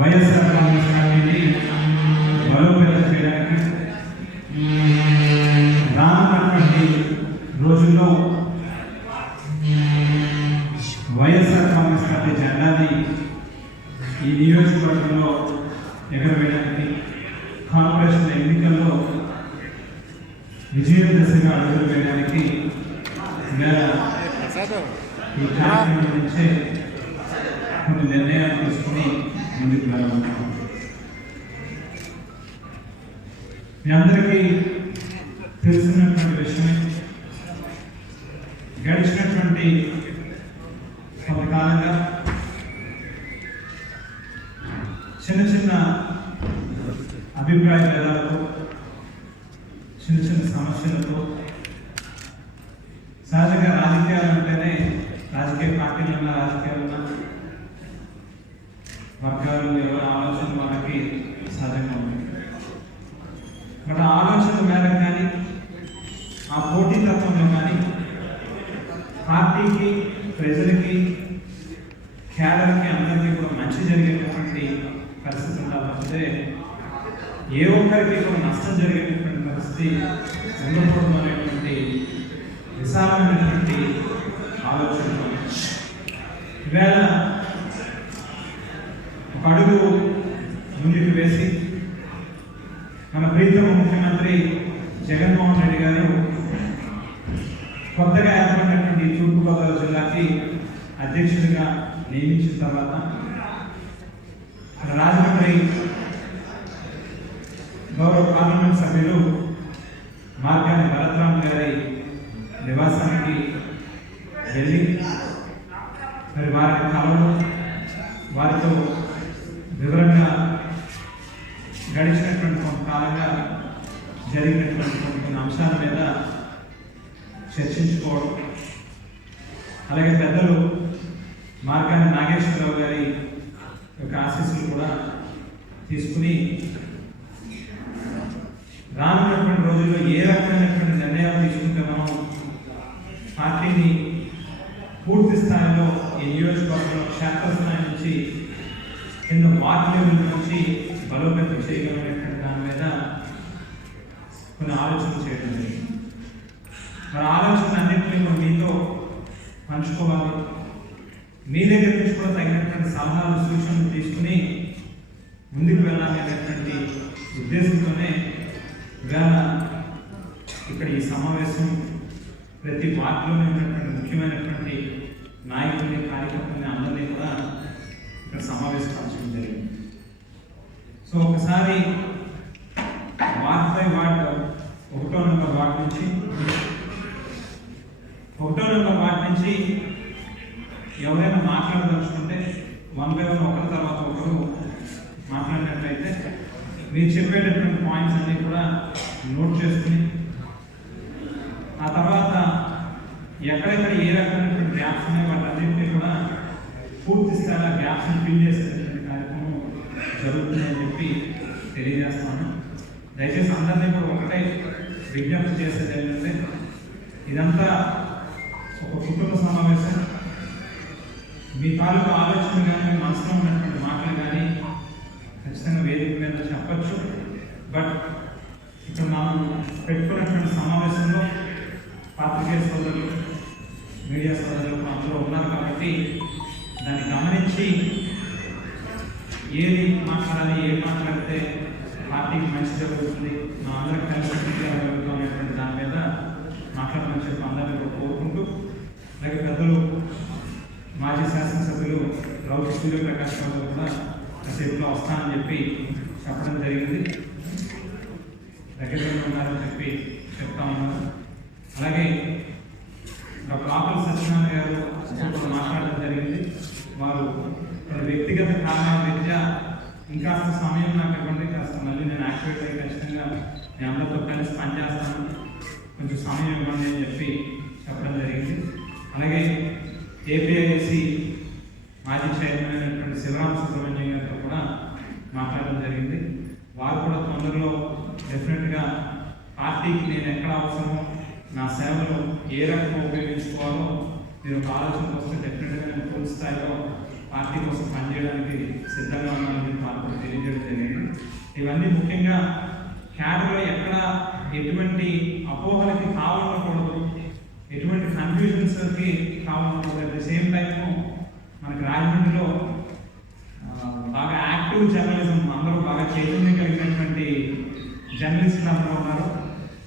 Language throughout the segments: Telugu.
వైఎస్ఆర్ కాంగ్రెస్ పార్టీని బలోపేతం చేయడానికి రానున్నటువంటి రోజుల్లో వైఎస్ఆర్ కాంగ్రెస్ పార్టీ జెండాని ఈ నియోజకవర్గంలో ఎగరవేయడానికి కార్పొరేషన్ ఎన్నికల్లో విజయం దిశగా అడుగులు వేయడానికి ఈ కార్యక్రమం నుంచే కొన్ని నిర్ణయాలు తీసుకుని ముందుకు వెళ్ళాలనుకుంటున్నాం. మీ అందరికీ తెలిసినటువంటి విషయమే, గడిచినటువంటి కొంతకాలంగా చిన్న చిన్న అభిప్రాయ భేదాలతో, చిన్న చిన్న సమస్యలతో, సహజంగా రాజకీయాలు అంటేనే రాజకీయ పార్టీలున్న రాజకీయాలున్న వర్గాలు ఎవరి ఆలోచన వాళ్ళకి సహజంగా ఉంది. బట్ ఆ ఆలోచన మేరకు కానీ ఆ పోటీతత్వంలో కానీ పార్టీకి, ప్రజలకి, కేడర్కి అందరికీ కూడా మంచి జరిగేటటువంటి పరిస్థితి ఉండాలంటే ఏ ఒక్కరికి కూడా నష్టం జరిగేటటువంటి పరిస్థితి ఉండకూడదు అనేటువంటి విశాలమైనటువంటి ఆలోచన. ఈవేళ ఒక అడుగు ముందుకు వేసి మన ప్రీతమ ముఖ్యమంత్రి జగన్మోహన్ రెడ్డి గారు కొత్తగా ఏర్పడినటువంటి తూర్పుగోదావరి జిల్లాకి అధ్యక్షుడిగా నియమించిన తర్వాత రాజమండ్రి గౌరవ పార్లమెంట్ సభ్యులు మార్గాని భరత్రామ్ గారి నివాసానికి వెళ్ళి మరి వారిని కలవడం, వారితో వివరంగా గడిచినటువంటి కొంతకాలంగా జరిగినటువంటి కొన్ని అంశాల మీద చర్చించుకోవడం, అలాగే పెద్దలు మార్గాని నాగేశ్వరరావు గారి యొక్క ఆశీస్సులు కూడా తీసుకుని రానున్నటువంటి రోజుల్లో ఏ రకమైనటువంటి నిర్ణయాలు తీసుకుంటే మనం పార్టీని పూర్తి స్థాయిలో ఈ నియోజకవర్గంలో క్షేత్రస్థాయి నుంచి కింద వార్డు లెవెల్ నుంచి బలోపేతం చేయగలిగినటువంటి దాని మీద కొన్ని ఆలోచనలు చేయడం జరిగింది. మరి ఆలోచన అన్నింటినీ మీతో పంచుకోవాలి, మీ దగ్గర నుంచి కూడా తగినటువంటి సలహాలు, సూచనలు తీసుకుని ముందుకు వెళ్ళాలి అనేటువంటి ఉద్దేశంతోనే ఇవాళ ఇక్కడ ఈ సమావేశం ప్రతి వార్డులోనే ఉన్నటువంటి ముఖ్యమైనటువంటి నాయకుల్ని, కార్యకర్తల్ని అందరినీ కూడా ఇక్కడ సమావేశపరచడం జరిగింది. సో ఒకసారి వార్డ్ బై వార్డ్, 1వ నెంబర్ వార్డు నుంచి ఎవరైనా మాట్లాడదలుచుకుంటే 1 by 1 ఒకరి తర్వాత ఒకరు మాట్లాడినట్లయితే మీరు చెప్పేటటువంటి పాయింట్స్ అన్నీ కూడా నోట్ చేసుకుని ఆ తర్వాత ఎక్కడెక్కడ ఏ రకమైనటువంటి గ్యాప్స్ ఉన్నాయో వాటన్నింటినీ కూడా పూర్తి స్థాయిలో గ్యాప్స్ని ఫిల్ చేసేటటువంటి కార్యక్రమం జరుగుతుందని చెప్పి తెలియజేస్తాను. దయచేసి అందరినీ కూడా ఒకటే విజ్ఞప్తి చేసేది ఏంటంటే, ఇదంతా ఒక కుటుంబ సమావేశం. మీ తాలూకు ఆలోచన కానీ, మనసులో ఉన్నటువంటి మాటలు కానీ ఖచ్చితంగా వేదిక మీద చెప్పచ్చు. బట్ ఇక్కడ మనం పెట్టుకున్నటువంటి సమావేశంలో పాత్రికేయ సోదరులు, మీడియా సోదరులు అందరూ ఉన్నారు కాబట్టి దాన్ని గమనించి ఏది మాట్లాడాలి, ఏది మాట్లాడితే పార్టీకి మంచి జరుగుతుంది, మా అందరికి కలిసి జరుగుతుంది అనేటువంటి దాని మీద మాట్లాడమని చెప్పి అందరినీ కూడా కోరుకుంటూ, అలాగే పెద్దలు మాజీ శాసనసభ్యులు రౌతు సూర్యప్రకాష్ గారు కూడా కాసేపులో వస్తానని చెప్పి చెప్పడం జరిగింది. దగ్గరలో ఉన్నారని చెప్పి చెప్తా ఉన్నారు. అలాగే డాక్టర్ ఆకుల సత్యనారాయణ గారు మాట్లాడడం జరిగింది. వారు వ్యక్తిగత కారణాల రీత్యా ఇంకాస్త సమయం నాకు ఇవ్వండి, కాస్త మళ్ళీ నేను యాక్టివేట్ అయ్యి ఖచ్చితంగా నేను అందరితో కలిసి పనిచేస్తాను, కొంచెం సమయం ఇవ్వండి అని చెప్పి చెప్పడం జరిగింది. అలాగే ఏపీఐసి మాజీ చైర్మన్ అయినటువంటి శివరామ సుబ్రహ్మణ్యం గారితో కూడా మాట్లాడడం జరిగింది. వారు కూడా తొందరలో డెఫినెట్గా పార్టీకి నేను ఎక్కడ అవసరమో, నా సేవలు ఏ రకంగా ఉపయోగించుకోవాలో మీరు ఒక ఆలోచన వస్తే డెఫినెట్గా నేను పూర్తి స్థాయిలో పార్టీ కోసం పనిచేయడానికి సిద్ధంగా ఉన్నామని వాళ్ళకు తెలియజేయడం జరిగింది. ఇవన్నీ ముఖ్యంగా క్యాడర్లో ఎక్కడ ఎటువంటి అపోహలకి తావుండకూడదు, ఎటువంటి కన్ఫ్యూజన్స్కి తావుండకూడదు. అట్ ది సేమ్ టైము మనకి రాజమండ్రిలో బాగా యాక్టివ్ జర్నలిజం, అందరూ బాగా చైతన్యం కలిగినటువంటి జర్నలిస్టులు అందరూ ఉన్నారు.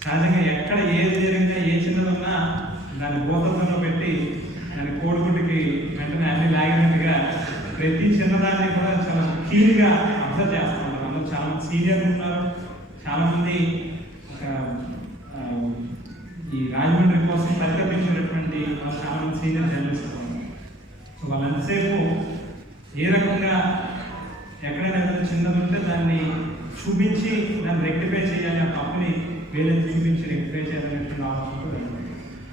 సహజంగా ఎక్కడ ఏది జరిగినా ఏ చిన్నది ఉన్నా దాన్ని భూతత్వంలో పెట్టి దాని కోడిగుడ్డుకి వెంటనే అన్ని లాగినట్టుగా ప్రతి చిన్నదాన్ని కూడా చాలా క్లీన్గా అబ్జర్వ్ చేస్తూ ఉంటారు. అందులో చాలా మంది సీనియర్లు ఉన్నారు, చాలామంది ఈ రాజమండ్రి కోసం పరితపించినటువంటి చాలామంది సీనియర్ జర్నలిస్టులు ఉన్నారు. సో వాళ్ళంతసేపు ఏ రకంగా ఎక్కడైనా చిన్నది ఉంటే దాన్ని చూపించి దాన్ని రెక్టిఫై చేయాలి, ఆ తప్పుని వేలెత్తి చూపించి రెక్టిఫై చేయాలనేటువంటి ఆలోచన.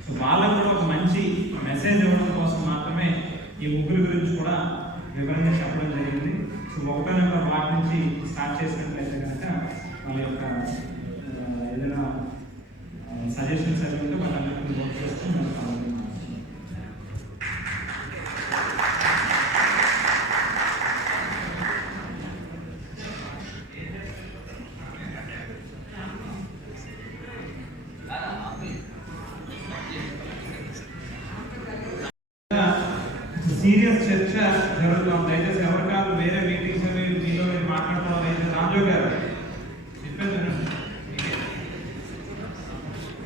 సో వాళ్ళకు కూడా ఒక మంచి మెసేజ్ ఇవ్వడం కోసం మాత్రమే ఈ ముగ్గురు గురించి కూడా వివరంగా చెప్పడం జరిగింది. సో 1వ నెంబర్ వాటి నుంచి స్టార్ట్ చేసినట్లయితే కనుక వాళ్ళ యొక్క ఏదైనా సజెషన్స్ అవి ఉంటే వాళ్ళందరికీ వర్క్ చేస్తూ మనకు కావాలి. సీరియస్ చర్చ జరుగుతుంది. దయచేసి ఎవరు కాదు వేరే మీటింగ్స్ మీలో మీరు మాట్లాడుకోవాలి. అయితే రాజు గారు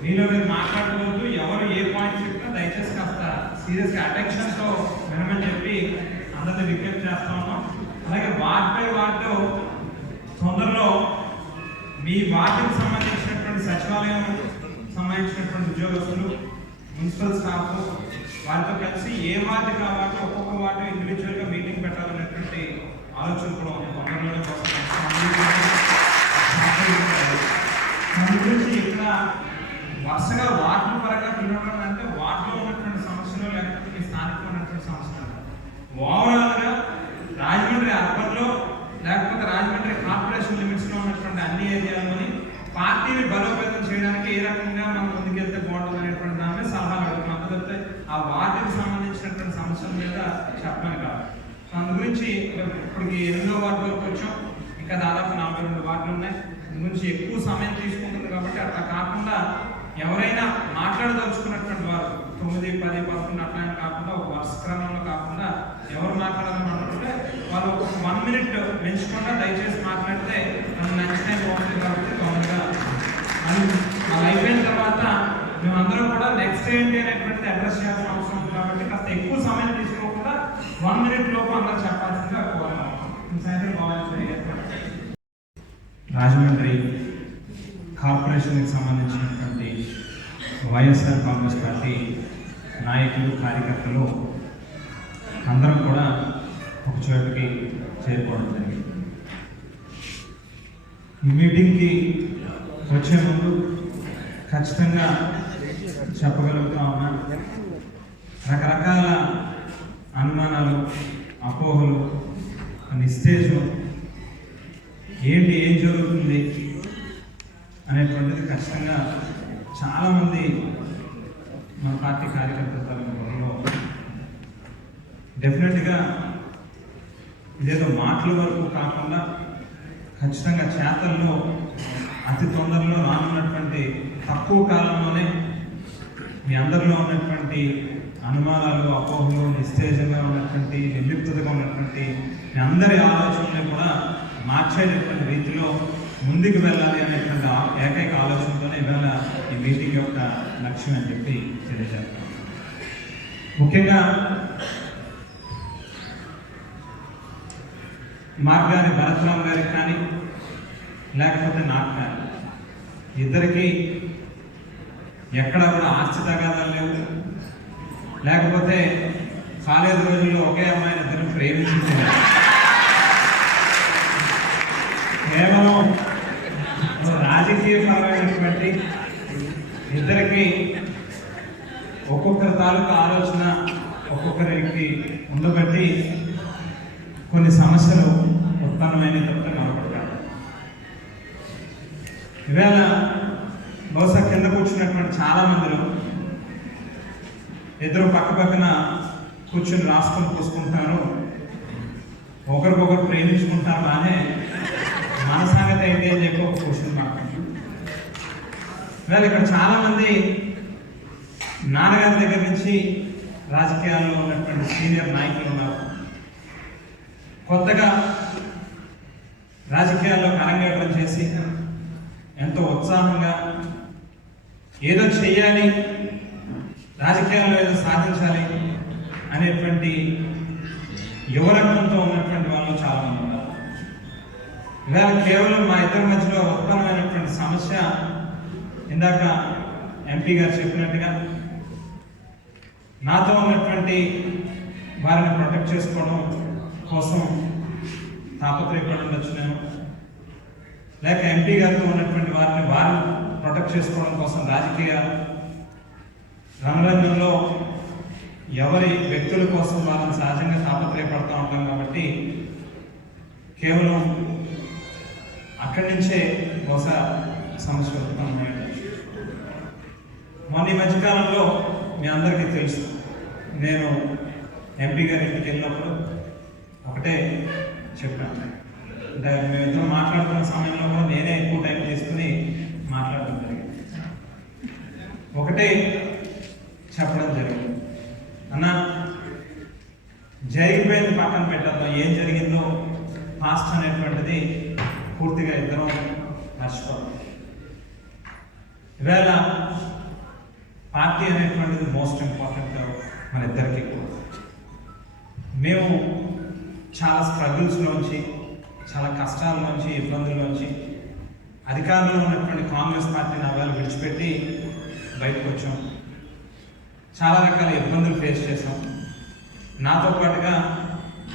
మీలో మీరు మాట్లాడుకోవద్దు, ఎవరు ఏ పాయింట్ చెప్పినా దయచేసి కాస్త సీరియస్గా అటెన్షన్తో వినమని చెప్పి అందరినీ విజ్ఞప్తి చేస్తా ఉన్నాం. అలాగే వార్డుపై వార్డు తొందరలో మీ వార్డుకి సంబంధించినటువంటి సచివాలయం సంబంధించినటువంటి ఉద్యోగస్తులు, మున్సిపల్ స్టాఫ్ వారితో కలిసి ఏ వార్డు కావాలో ఒక్కొక్క వార్డు ఇండివిజువల్గా మీటింగ్ పెట్టాలనేటువంటి ఆలోచన కూడా ఉంది. తొందరలోనే గురించి ఇక్కడ వరుసగా వార్డుల పరంగా పిలవడం అంటే వార్డులో ఉన్నటువంటి సమస్యలు లేకపోతే స్థానికంగా ఉన్నటువంటి సమస్యలు ఓవరాల్గా రాజమండ్రి అర్బన్లో లేకపోతే రాజమండ్రి కార్పొరేషన్ లిమిట్స్లో ఉన్నటువంటి అన్ని ఏరియాలని పార్టీని బలోపేతం చేయడానికి ఏ రకంగా మనం ముందుకెళ్తే బాగుంటుంది అనేటువంటి దాని మీద సలహాలు అడుగుతున్నాం. అందుకే ఆ వార్డుకి సంబంధించినటువంటి సమస్యల మీద చెప్పమని కాదు. సో అందు గురించి ఇప్పటికి 8వ వార్డు వరకు వచ్చాం, ఇంకా దాదాపు 42 వార్డులు ఉన్నాయి. అందు గురించి ఎక్కువ సమయం తీసుకుంటుంది కాబట్టి అట్లా కాకుండా ఎవరైనా మాట్లాడదలుచుకున్నటువంటి వారు 9, 10, 11 అట్లా కాకుండా ఒక వరుస క్రమంలో కాకుండా ఎవరు మాట్లాడాలని అనుకుంటే వాళ్ళు ఒక 1 minute పెంచకుండా దయచేసి మాట్లాడితే మనకు నచ్చితే బాగుంటుంది. కాబట్టి తొందరగా అది అయిపోయిన తర్వాత మేమందరం కూడా నెక్స్ట్ ఏంటి అనేటువంటిది అడ్రస్ చేయాల్సిన అవసరం ఉంది. కాబట్టి కాస్త ఎక్కువ సమయం తీసుకోకుండా 1 minute లోపు అందరూ చెప్పాల్సిందిగా కోరుతున్నాం. సాయంత్రం బాగుంది. రాజమండ్రి కార్పొరేషన్కి సంబంధించినటువంటి వైఎస్ఆర్ కాంగ్రెస్ పార్టీ నాయకులు, కార్యకర్తలు అందరం కూడా ఒక చోటుకి చేరుకోవడం జరిగింది. ఈ మీటింగ్కి వచ్చే ముందు ఖచ్చితంగా చెప్పగలుగుతా ఉన్నా, రకరకాల అనుమానాలు, అపోహలు, నిస్తేజం, ఏంటి ఏం జరుగుతుంది అనేటువంటిది ఖచ్చితంగా చాలామంది మన పార్టీ కార్యకర్తల తరఫులో డెఫినెట్గా ఇదేదో మాటల వరకు కాకుండా ఖచ్చితంగా చేతల్లో అతి తొందరలో రానున్నటువంటి తక్కువ కాలంలోనే మీ అందరిలో ఉన్నటువంటి అనుమానాలు, అపోహలు, నిస్తేజంగా ఉన్నటువంటి, నిర్లిప్తగా ఉన్నటువంటి మీ అందరి ఆలోచనలు కూడా మార్చేటటువంటి రీతిలో ముందుకు వెళ్ళాలి అనేటువంటి ఏకైక ఆలోచనతోనే ఇవాళ ఈ మీటింగ్ యొక్క లక్ష్యం అని చెప్పి తెలియజేస్తాం. ముఖ్యంగా మార్గాని భరత్రామ్ గారికి కానీ లేకపోతే నాకు కానీ ఇద్దరికి ఎక్కడ కూడా ఆస్తి తగాదాలు లేవు, లేకపోతే కాలేజీ రోజుల్లో ఒకే అమ్మాయిని ఇద్దరు ప్రేమించారు. కేవలం రాజకీయపరమైనటువంటి ఇద్దరికి ఒక్కొక్కరి తాలూకా ఆలోచన ఒక్కొక్కరికి ఉండబట్టి కొన్ని సమస్యలు ఉత్పన్నమైన తప్ప కనపడతారు. ఇవాళ బహుశా కింద కూర్చున్నటువంటి చాలా మందిలో ఇద్దరు పక్క పక్కన కూర్చొని రాసుకొని పూసుకుంటున్నారు. ఒకరికొకరు ప్రేమించుకుంటారు బానే, మన సంగతి ఏంటి అని చెప్పి ఒక క్వశ్చన్ మార్క్. ఇక్కడ చాలామంది నాన్నగారి దగ్గర నుంచి రాజకీయాల్లో ఉన్నటువంటి సీనియర్ నాయకులు ఉన్నారు. కొత్తగా రాజకీయాల్లో అరంగేట్రం చేసి ఎంతో ఉత్సాహంగా ఏదో చెయ్యాలి, రాజకీయాల్లో ఏదో సాధించాలి అనేటువంటి యువరత్నంతో ఉన్నటువంటి వాళ్ళు చాలామంది ఉన్నారు. ఇవాళ కేవలం మా ఇద్దరి మధ్యలో ఉత్పన్నమైనటువంటి సమస్య ఇందాక ఎంపీ గారు చెప్పినట్టుగా నాతో ఉన్నటువంటి వారిని ప్రొటెక్ట్ చేసుకోవడం కోసం తాపత్రయపడి ఉండొచ్చు నేను, లేక ఎంపీ గారితో ఉన్నటువంటి వారిని ప్రొటెక్ట్ చేసుకోవడం కోసం రాజకీయ రణరంగంలో ఎవరి వ్యక్తుల కోసం వాళ్ళని సహజంగా తాపత్రయపడుతూ ఉంటాం. కాబట్టి కేవలం అక్కడి నుంచే బహుశా సమస్య ఉత్పన్నమయ్యాడు. మొన్న ఈ మధ్యకాలంలో మీ అందరికీ తెలుసు, నేను ఎంపీ గారి ఇంటికి వెళ్ళినప్పుడు ఒకటే చెప్పాను. అంటే మేమిద్దరం మాట్లాడుతున్న సమయంలో కూడా నేనే ఎక్కువ టైం తీసుకుని మాట్లాడడం జరిగింది. ఒకటే చెప్పడం జరిగింది, అన్న జరిగిపోయింది పక్కన పెట్టద్దాం, ఏం జరిగిందో పాస్ట్ అనేటువంటిది పూర్తిగా ఇద్దరం మర్చిపోతాం. ఇవాళ పార్టీ అనేటువంటిది మోస్ట్ ఇంపార్టెంట్ మన ఇద్దరికి. మేము చాలా స్ట్రగుల్స్లోంచి, చాలా కష్టాల్లోంచి, ఇబ్బందుల్లోంచి అధికారంలో ఉన్నటువంటి కాంగ్రెస్ పార్టీని అవేళ విడిచిపెట్టి బయటకు వచ్చాం. చాలా రకాల ఇబ్బందులు ఫేస్ చేసాం. నాతో పాటుగా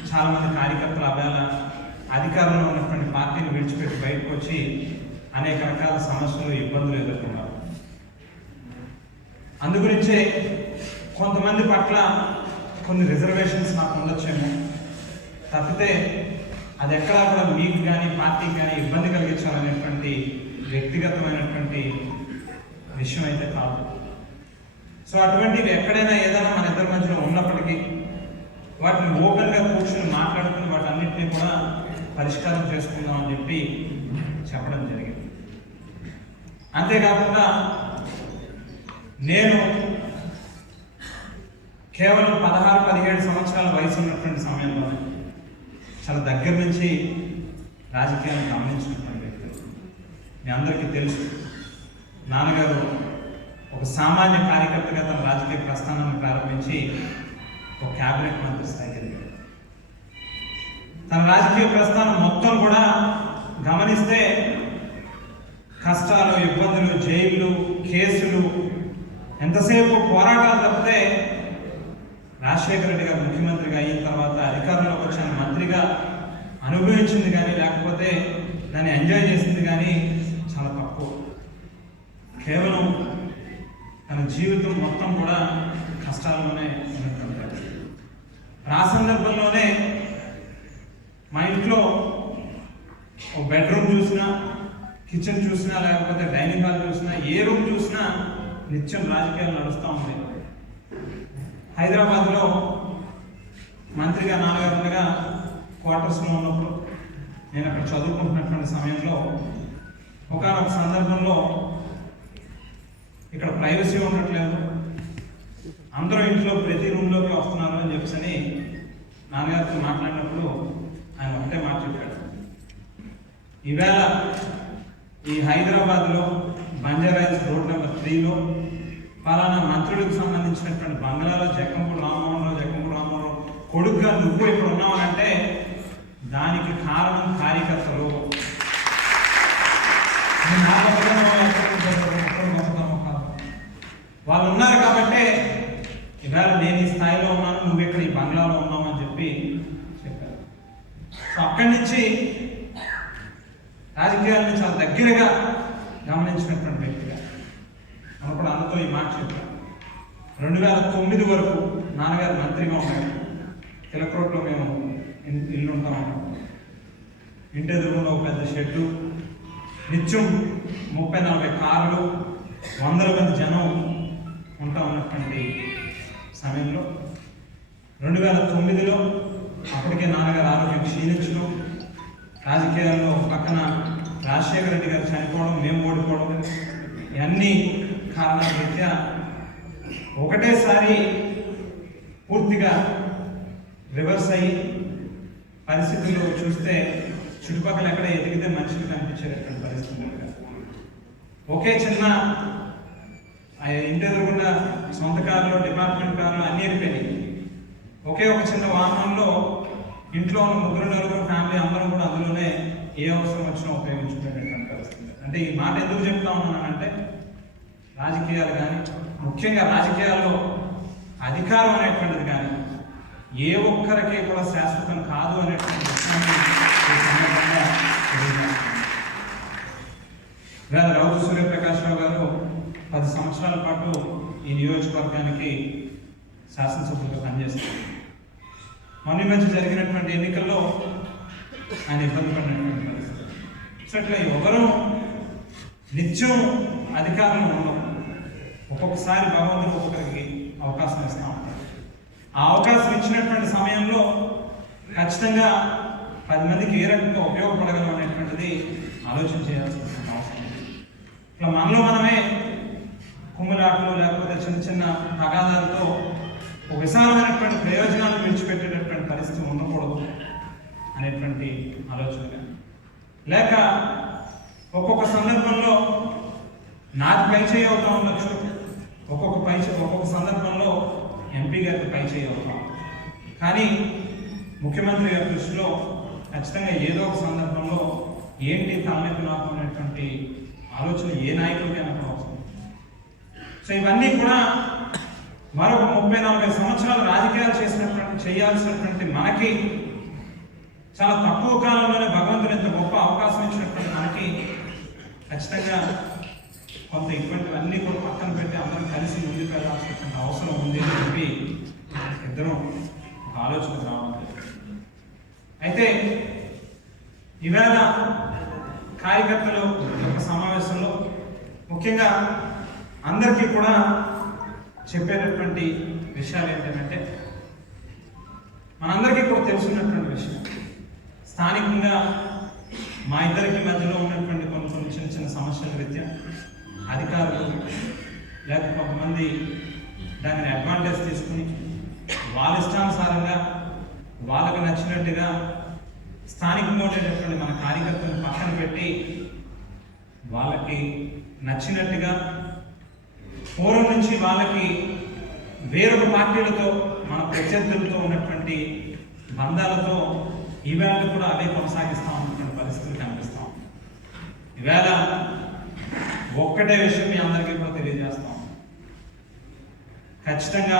చాలామంది కార్యకర్తలు అవేళ అధికారంలో ఉన్నటువంటి పార్టీని విడిచిపెట్టి బయటకు వచ్చి అనేక రకాల సమస్యలు, ఇబ్బందులు ఎదుర్కొన్నారు. అందుగురించే కొంతమంది పట్ల కొన్ని రిజర్వేషన్స్ నాకు ఉండొచ్చేమో తప్పితే అది ఎక్కడా కూడా మీకు కానీ పార్టీకి కానీ ఇబ్బంది కలిగించాలనేటువంటి వ్యక్తిగతమైనటువంటి విషయం అయితే కాదు. సో అటువంటివి ఎక్కడైనా ఏదైనా మన ఇద్దరి మధ్యలో ఉన్నప్పటికీ వాటిని ఓపెన్గా కూర్చొని మాట్లాడుకుని వాటన్నిటినీ కూడా పరిష్కారం చేసుకుందాం అని చెప్పి చెప్పడం జరిగింది. అంతేకాకుండా నేను కేవలం 16-17 సంవత్సరాల వయసు ఉన్నటువంటి సమయంలోనే చాలా దగ్గర నుంచి రాజకీయాలను గమనించినటువంటి వ్యక్తి. మీ అందరికీ తెలుసు, నాన్నగారు ఒక సామాన్య కార్యకర్తగా తన రాజకీయ ప్రస్థానాన్ని ప్రారంభించి ఒక క్యాబినెట్ మంత్రి స్థాయికి ఎదిగాడు. తన రాజకీయ ప్రస్థానం మొత్తం కూడా గమనిస్తే కష్టాలు, ఇబ్బందులు, జైళ్ళు, కేసులు, ఎంతసేపు పోరాటాలు తప్పితే రాజశేఖర రెడ్డి గారు ముఖ్యమంత్రిగా అయిన తర్వాత అధికారంలోకి వచ్చిన మంత్రిగా అనుభవించింది కానీ, లేకపోతే దాన్ని ఎంజాయ్ చేసింది కానీ చాలా తక్కువ. కేవలం తన జీవితం మొత్తం కూడా కష్టాల్లోనే ఉన్నటువంటి. ఆ సందర్భంలోనే మా ఇంట్లో ఒక బెడ్రూమ్ చూసినా, కిచెన్ చూసినా, లేకపోతే డైనింగ్ హాల్ చూసినా, ఏ రూమ్ చూసినా నిత్యం రాజకీయాలు నడుస్తూ ఉంటాయి. హైదరాబాద్లో మంత్రిగా నాన్నగారు ఉండగా క్వార్టర్స్లో ఉన్నప్పుడు నేను అక్కడ చదువుకుంటున్నటువంటి సమయంలో ఒకానొక సందర్భంలో ఇక్కడ ప్రైవసీ ఉండట్లేదు, అందరూ ఇంట్లో ప్రతి రూమ్లోకి వస్తున్నారు అని చెప్పని నాన్నగారితో మాట్లాడినప్పుడు ఆయన ఒకటే మాట చెప్పాడు, ఈవేళ ఈ హైదరాబాద్లో బంజారాహిల్స్ రోడ్ నెంబర్ 3లో పలానా మంత్రుడికి సంబంధించినటువంటి బంగ్లాలో జక్కంపూడి రామ్మోహన్ కొడుకుగా నువ్వు ఇప్పుడు ఉన్నావనంటే దానికి కారణం కార్యకర్తలు. వాళ్ళు ఉన్నారు కాబట్టే ఇవాళ నేను ఈ స్థాయిలో ఉన్నాను, నువ్వు ఇక్కడ ఈ బంగ్లాలో ఉన్నావు అని చెప్పి చెప్పారు. సో అక్కడి నుంచి రాజకీయాలను చాలా దగ్గరగా గమనించినటువంటి వ్యక్తిగా అప్పుడు అన్నతో ఈ మాట చెప్పాను. 2009 వరకు నాన్నగారు మంత్రిగా ఉన్నారు. తిలక్రోడ్లో మేము ఇల్లు ఉంటాము. ఇంటి ఎదురుగా ఒక పెద్ద షెడ్డు, నిత్యం 30-40 కార్లు, 100 మంది జనం ఉంటా ఉన్నటువంటి సమయంలో 2009లో అప్పటికే నాన్నగారు ఆరోగ్యం క్షీణించడం, రాజకీయాల్లో పక్కన రాజశేఖర రెడ్డి గారు చనిపోవడం, మేము ఓడిపోవడం, ఇవన్నీ కారణాల రీత్యా ఒకటేసారి పూర్తిగా రివర్స్ అయ్యి పరిస్థితులు చూస్తే చుట్టుపక్కల ఎక్కడ ఎదిగితే మనుషులు కనిపించేటటువంటి పరిస్థితులు. ఒకే చిన్న ఇంటి ఎదురుకుండా సొంత కార్లు, డిపార్ట్మెంట్ కార్లు అన్నీ వెళ్ళిపోయినాయి. ఒకే ఒక చిన్న వాహనంలో ఇంట్లో ఉన్న 3-4 ఫ్యామిలీ అందరం కూడా అందులోనే ఏ అవసరం వచ్చినా ఉపయోగించుకునేటటువంటి పరిస్థితి. అంటే ఈ మాట ఎందుకు చెప్తా ఉన్నానంటే, రాజకీయాలు కానీ, ముఖ్యంగా రాజకీయాల్లో అధికారం అనేటువంటిది కానీ ఏ ఒక్కరికి కూడా శాశ్వతం కాదు అనేటువంటి విషయాన్ని వేళ రౌతు సూర్యప్రకాశ్రావు గారు 10 సంవత్సరాల పాటు ఈ నియోజకవర్గానికి శాసనసభ్యులుగా పనిచేస్తారు. మొన్న మధ్య జరిగినటువంటి ఎన్నికల్లో ఆయన ఇబ్బంది పడినటువంటి పరిస్థితి. సో ఇట్లా ఎవరూ నిత్యం అధికారంలో ఉండవు. ఒక్కొక్కసారి భగవంతుడు ఒక్కొక్కరికి అవకాశం ఇస్తూ ఉంటారు. ఆ అవకాశం ఇచ్చినటువంటి సమయంలో ఖచ్చితంగా 10 మందికి ఏ రకంగా ఉపయోగపడగలం అనేటువంటిది ఆలోచన చేయాల్సిన అవసరం. ఇట్లా మనలో మనమే కుమ్ములాటలు లేకపోతే చిన్న చిన్న తగాదాలతో ఒక విశాలమైనటువంటి ప్రయోజనాలు విడిచిపెట్టేటటువంటి పరిస్థితి ఉండకూడదు అనేటువంటి ఆలోచన. లేక ఒక్కొక్క సందర్భంలో నాకు పై చేయి అవుతా ఉండొచ్చు, ఒక్కొక్క సందర్భంలో ఎంపీ గారికి పై చేయి అవుతాం. కానీ ముఖ్యమంత్రి గారి దృష్టిలో ఖచ్చితంగా ఏదో ఒక సందర్భంలో ఏంటి తలనొప్పి నాకు అనేటువంటి ఆలోచన ఏ నాయకుడికైనా అవసరం. సో ఇవన్నీ కూడా మరొక 30-40 సంవత్సరాలు రాజకీయాలు చేయాల్సినటువంటి మనకి చాలా తక్కువ కాలంలోనే భగవంతుడు ఎంత గొప్ప అవకాశం ఇచ్చినటువంటి మనకి ఖచ్చితంగా కొంత ఇటువంటివన్నీ కూడా పక్కన పెట్టి అందరం కలిసి ముందుకు వెళ్ళాల్సినటువంటి అవసరం ఉంది అని చెప్పి ఇద్దరం ఒక ఆలోచన రావాలి. అయితే ఈవేళ కార్యకర్తలు యొక్క సమావేశంలో ముఖ్యంగా అందరికీ కూడా చెప్పేటటువంటి విషయాలు ఏంటంటే, మనందరికీ కూడా తెలుసున్నటువంటి విషయం, స్థానికంగా మా ఇద్దరికి మధ్యలో ఉన్నటువంటి కొన్ని చిన్న చిన్న సమస్యల రీత్యా అధికారులు లేక కొంతమంది దాన్ని అడ్వాంటేజ్ తీసుకుని వాళ్ళ ఇష్టానుసారంగా వాళ్ళకు నచ్చినట్టుగా స్థానికంగా ఉండేటటువంటి మన కార్యకర్తలను పక్కన పెట్టి వాళ్ళకి నచ్చినట్టుగా పూర్వం నుంచి వాళ్ళకి వేరొక పార్టీలతో మన ప్రత్యర్థులతో ఉన్నటువంటి బంధాలతో ఈవేళ కూడా అవే కొనసాగిస్తూ ఉన్నటువంటి పరిస్థితులు కనిపిస్తాం. ఈవేళ ఒక్కటే విషయం మీ అందరికీ కూడా తెలియజేస్తాం. ఖచ్చితంగా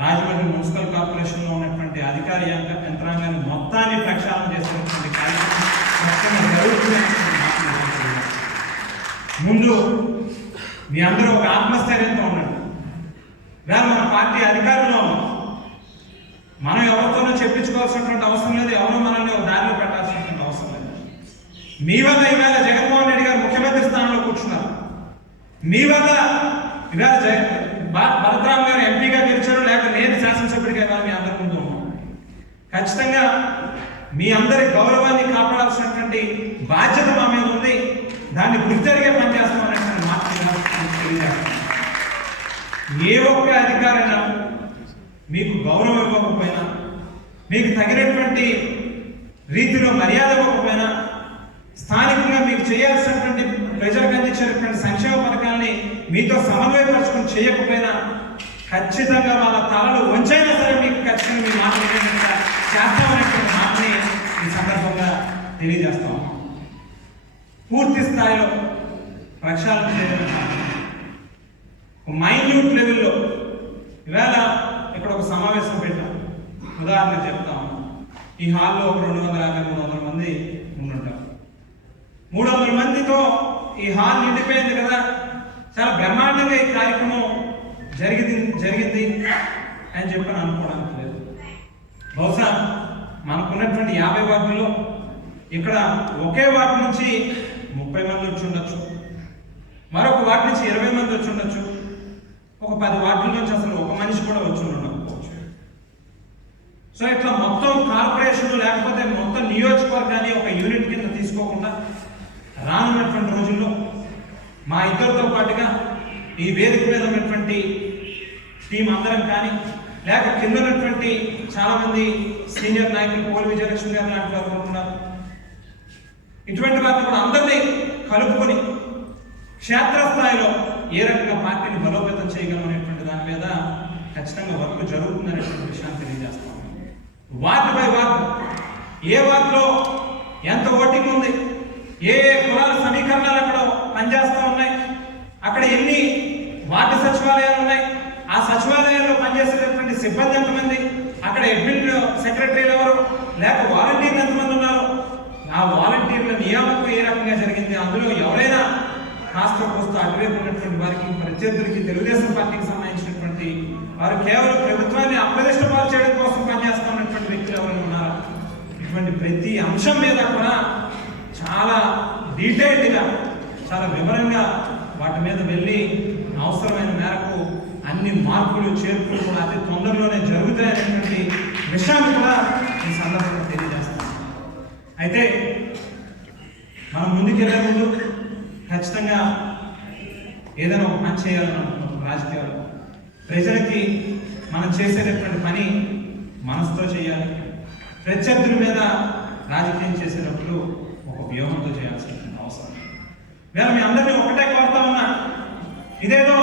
రాజమండ్రి మున్సిపల్ కార్పొరేషన్లో ఉన్నటువంటి అధికార యంత్రాంగాన్ని మొత్తాన్ని ప్రక్షాళన చేసినటువంటి కార్యక్రమం ముందు మీ అందరూ ఒక ఆత్మస్థైర్యంతో ఉండండి. వేళ మన పార్టీ అధికారంలో ఉన్నాం. మనం ఎవరితోనో చెప్పించుకోవాల్సినటువంటి అవసరం లేదు, ఎవరో మనల్ని ఒక దారిలో పెట్టాల్సినటువంటి అవసరం లేదు. మీ వల్ల ఈవేళ జగన్మోహన్ రెడ్డి గారు ముఖ్యమంత్రి స్థానంలో కూర్చున్నారు. మీ వల్ల ఈవేళ భరతరామ్ గారు ఎంపీగా గెలిచారు, లేక నేను శాసనసభ్యుడిగా ఇవాళ మీ అందరి ముందు ఉన్నాం. ఖచ్చితంగా మీ అందరి గౌరవాన్ని కాపాడాల్సినటువంటి బాధ్యత మా మీద ఉంది. దాన్ని గుర్తెరిగే పనిచేస్తాం అనేటువంటి మాట తెలియజేస్తాం. ఏ ఒక్క అధికారైనా మీకు గౌరవం ఇవ్వకపోయినా, మీకు తగినటువంటి రీతిలో మర్యాద ఇవ్వకపోయినా, స్థానికంగా మీకు చేయాల్సినటువంటి ప్రజలకు అందించేటువంటి సంక్షేమ పథకాలని మీతో సమన్వయపరచుకుని చేయకపోయినా ఖచ్చితంగా వాళ్ళ తలలు వంచైనా సరే మీకు ఖచ్చితంగా మీ మాట చేస్తామనేటువంటి మాటని ఈ సందర్భంగా తెలియజేస్తాం. పూర్తి స్థాయిలో ప్రక్షాళన చేయడం మైన్యూట్ లెవెల్లో ఇవాళ ఇక్కడ ఒక సమావేశం పెట్టాం. ఉదాహరణకు చెప్తాం, ఈ హాల్లో ఒక 250-300 మంది ఉండుంటారు. 300 మందితో ఈ హాల్ నిండిపోయింది కదా, చాలా బ్రహ్మాండంగా ఈ కార్యక్రమం జరిగింది అని చెప్పని అనుకోవడానికి లేదు. బహుశా మనకున్నటువంటి 50 వార్డుల్లో ఇక్కడ ఒకే వార్డు నుంచి 30 మంది వచ్చి ఉండొచ్చు, మరొక వార్డు నుంచి 20 మంది వచ్చి ఉండొచ్చు, ఒక 10 వార్డుల నుంచి అసలు ఒక మనిషి కూడా వచ్చి ఉండకపోవచ్చు. సో ఇట్లా మొత్తం కార్పొరేషన్ లేకపోతే మొత్తం నియోజకవర్గాన్ని ఒక యూనిట్ కింద తీసుకోకుండా రానున్నటువంటి రోజుల్లో మా ఇద్దరితో పాటుగా ఈ వేదిక మీద ఉన్నటువంటి టీం అందరం కానీ లేక కింద ఉన్నటువంటి చాలామంది సీనియర్ నాయకులు పోలి విజయలక్ష్మి గారు లాంటి వారు ఉంటున్నారు. ఇటువంటి వారిని కూడా అందరినీ కలుపుకొని క్షేత్రస్థాయిలో ఏ రకంగా పార్టీని బలోపేతం చేయగలం అనేటువంటి దాని మీద ఖచ్చితంగా వర్క్ జరుగుతుందనేటువంటి విషయాన్ని తెలియజేస్తాం. వార్డు బై వార్డు ఏ వార్డులో ఎంత ఓటింగ్ ఉంది, ఏ కులాల సమీకరణాలు అక్కడ పనిచేస్తూ ఉన్నాయి, అక్కడ ఎన్ని వార్డు సచివాలయాలు ఉన్నాయి, ఆ సచివాలయాల్లో పనిచేసేటటువంటి సిబ్బంది ఎంతమంది, అక్కడ అడ్మిన్ సెక్రటరీలు ఎవరు, లేక వాలంటీర్లు ఎంతమంది ఉన్నారు, ఆ వాలంటీర్ల నియామకం ఏ రకంగా జరిగింది, అందులో ఎవరైనా కాస్త కోస్త అటువైపు ఉన్నటువంటి వారికి ప్రత్యర్థులకి తెలుగుదేశం పార్టీకి సంబంధించినటువంటి వారు కేవలం ప్రభుత్వాన్ని అప్రదిష్ట పాలు చేయడం కోసం పనిచేస్తూ ఉన్నటువంటి వ్యక్తులు ఎవరైనా ఉన్నారా, ఇటువంటి ప్రతి అంశం మీద కూడా చాలా డీటెయిల్డ్గా చాలా వివరంగా వాటి మీద వెళ్ళి అవసరమైన మేరకు అన్ని మార్పులు చేర్పులు కూడా అతి తొందరలోనే జరుగుతాయనేటువంటి విషయాన్ని కూడా ఈ సందర్భంగా తెలియజేస్తాం. అయితే మనం ముందుకెళ్లే ముందు ఖచ్చితంగా ఏదైనా ఒక పని చేయాలని అనుకుంటున్నాం. రాజకీయాలు ప్రజలకి మనం చేసేటటువంటి పని మనసుతో చేయాలి. ప్రత్యర్థుల మీద రాజకీయం చేసేటప్పుడు ఒక వ్యూహంతో చేయాల్సినటువంటి అవసరం. నేను మీ అందరినీ ఒకటే కోరుతా ఉన్నా, ఇదేదో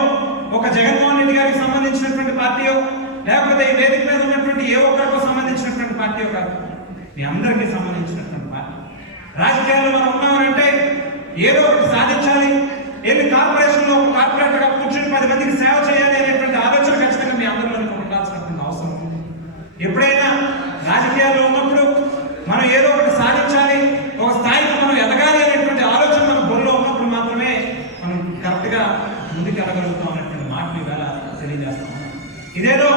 ఒక జగన్మోహన్ రెడ్డి గారికి సంబంధించినటువంటి పార్టీయో లేకపోతే ఈ వేదిక మీద ఉన్నటువంటి ఏ ఒక్కరికో సంబంధించినటువంటి పార్టీయో కాదు, మీ అందరికీ సంబంధించినటువంటి పార్టీ. రాజకీయాల్లో మనం ఉన్నామంటే ఏదో ఒకటి సాధించాలి, ఏమి కార్పొరేషన్లో ఒక కార్పొరేటర్గా కూర్చొని 10 మందికి సేవ చేయాలి అనేటువంటి ఆలోచన ఖచ్చితంగా మీ అందరిలో ఉండాల్సినటువంటి అవసరం ఉంది. ఎప్పుడైనా రాజకీయాల్లో ఉన్నప్పుడు మనం ఏదో ఒకటి సాధించాలి, ఒక స్థాయికి మనం ఎదగాలి అనేటువంటి ఆలోచన మన బుర్రలో ఉన్నప్పుడు మాత్రమే మనం కరెక్ట్గా ముందుకు ఎదగలుగుతాం అనేటువంటి మాటలు ఇవాళ తెలియజేస్తాం. ఇదేదో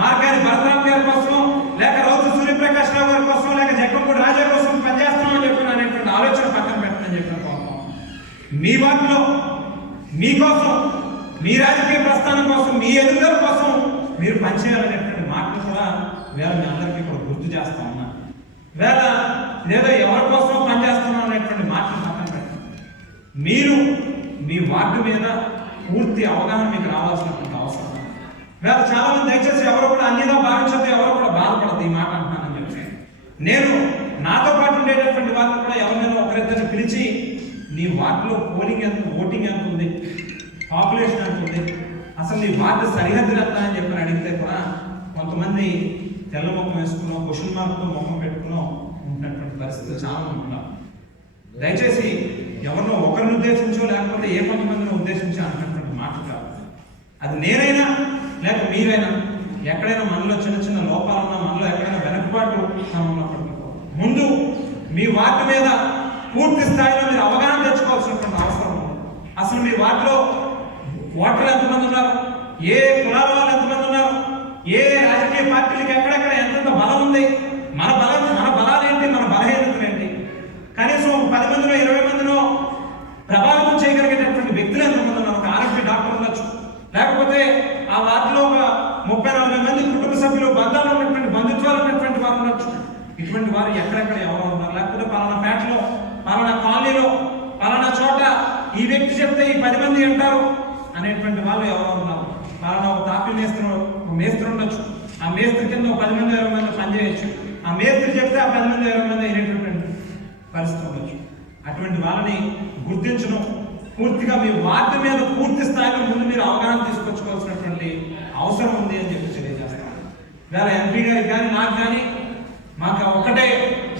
మార్గాన్ని భరతరామ్ గారి కోసం లేక రౌతు సూర్యప్రకాష్ రావు గారి కోసం లేక జగ్గంపూడి రాజా కోసం పనిచేస్తామని చెప్పిన అనేటువంటి ఆలోచన పక్కన పెట్టమని చెప్పిన కోపం మీ వాటిలో మీకోసం మీ రాజకీయ ప్రస్థానం కోసం మీ ఎదుగుదల కోసం మీరు పనిచేయాలనేటువంటి మాటలు కూడా వేళ మీ అందరికీ కూడా గుర్తు చేస్తా ఉన్నా. వేళ లేదా ఎవరి కోసం పనిచేస్తున్నాం అనేటువంటి మాటలు పక్కన పెట్టండి. మీరు మీ వార్డు మీద పూర్తి అవగాహన మీకు రావాల్సినటువంటి అవసరం. వేళ చాలా మంది దయచేసి ఎవరు కూడా అన్నిగా భావించదు, ఎవరు కూడా బాధపడదు ఈ మాట అంటున్నానని చెప్పి. నేను నాతో పాటు ఉండేటటువంటి వారిని కూడా ఎవరినైనా ఒకరిద్దరిని పిలిచి నీ వార్డులో పోలింగ్ ఎంత, ఓటింగ్ ఎంత ఉంది, పాపులేషన్ ఎంత ఉంది, అసలు నీ వార్డు సరిహద్దులు ఎంత అని చెప్పి అడిగితే కూడా కొంతమంది తెల్ల ముఖం వేసుకున్నాం, క్వశ్చన్ మార్క్తో ముఖం పెట్టుకున్నాం ఉంటున్నటువంటి పరిస్థితులు చాలా ఉంటున్నాం. దయచేసి ఎవరినో ఒకరిని ఉద్దేశించో లేకపోతే ఏ కొంతమందిని ఉద్దేశించో అన్నటువంటి మాట కాదు. అది నేనైనా లేక మీరైనా ఎక్కడైనా మనలో చిన్న చిన్న లోపాలున్నా, మనలో ఎక్కడైనా వెనకబాటు ఉన్నప్పటికీ ముందు మీ వార్డు మీద పూర్తి స్థాయిలో మీరు అవగాహన తెచ్చుకోవాల్సినటువంటి అవసరం ఉంది. అసలు మీ వార్డులో ఓటర్లు ఎంతమంది ఉన్నారు, ఏ కులాల వాళ్ళు ఎంతమంది ఉన్నారు, ఏ రాజకీయ పార్టీలకు ఎక్కడెక్కడ ఎంతెంత బలం ఉంది, మన బలాలు ఏంటి, మన బలహీనతలు ఏంటి, కనీసం 10 మందిలో 20 మందిలో ప్రభావితం చేయగలిగేటటువంటి వ్యక్తులు ఎంతమంది ఉన్నారు. ఒక ఆరోగ్య డాక్టర్ ఉండొచ్చు, లేకపోతే ఆ వార్డులో ఒక 30-40 మంది కుటుంబ సభ్యులు బంధాలు ఉన్నటువంటి బంధుత్వాలు ఉన్నటువంటి వారు ఉండొచ్చు. ఇటువంటి వారు ఎక్కడెక్కడ ఎవరు ఉన్నారు, లేకపోతే పలానా పేటలో పలానా కాలనీలో పలానా చోట ఈ వ్యక్తి చెప్తే ఈ 10 మంది అంటారు అనేటువంటి వాళ్ళు ఎవరో ఉన్నారు. పలానా ఒక తాపి మేస్త్రి ఉండొచ్చు, ఆ మేస్త్రి కింద 10 మంది 20 మంది పనిచేయచ్చు, ఆ మేస్త్రి చెప్తే ఆ 10 మంది 20 మంది అయినటువంటి పరిస్థితి ఉండొచ్చు. అటువంటి వాళ్ళని గుర్తించడం, పూర్తిగా మీ వార్డు మీద పూర్తి స్థాయిలో ముందు మీరు అవగాహన తీసుకొచ్చుకోవాల్సినటువంటి అవసరం ఉంది అని చెప్పి తెలియజేస్తాను. వేళ ఎంపీ గారికి కానీ నాకు కానీ మాకు ఒక్కటే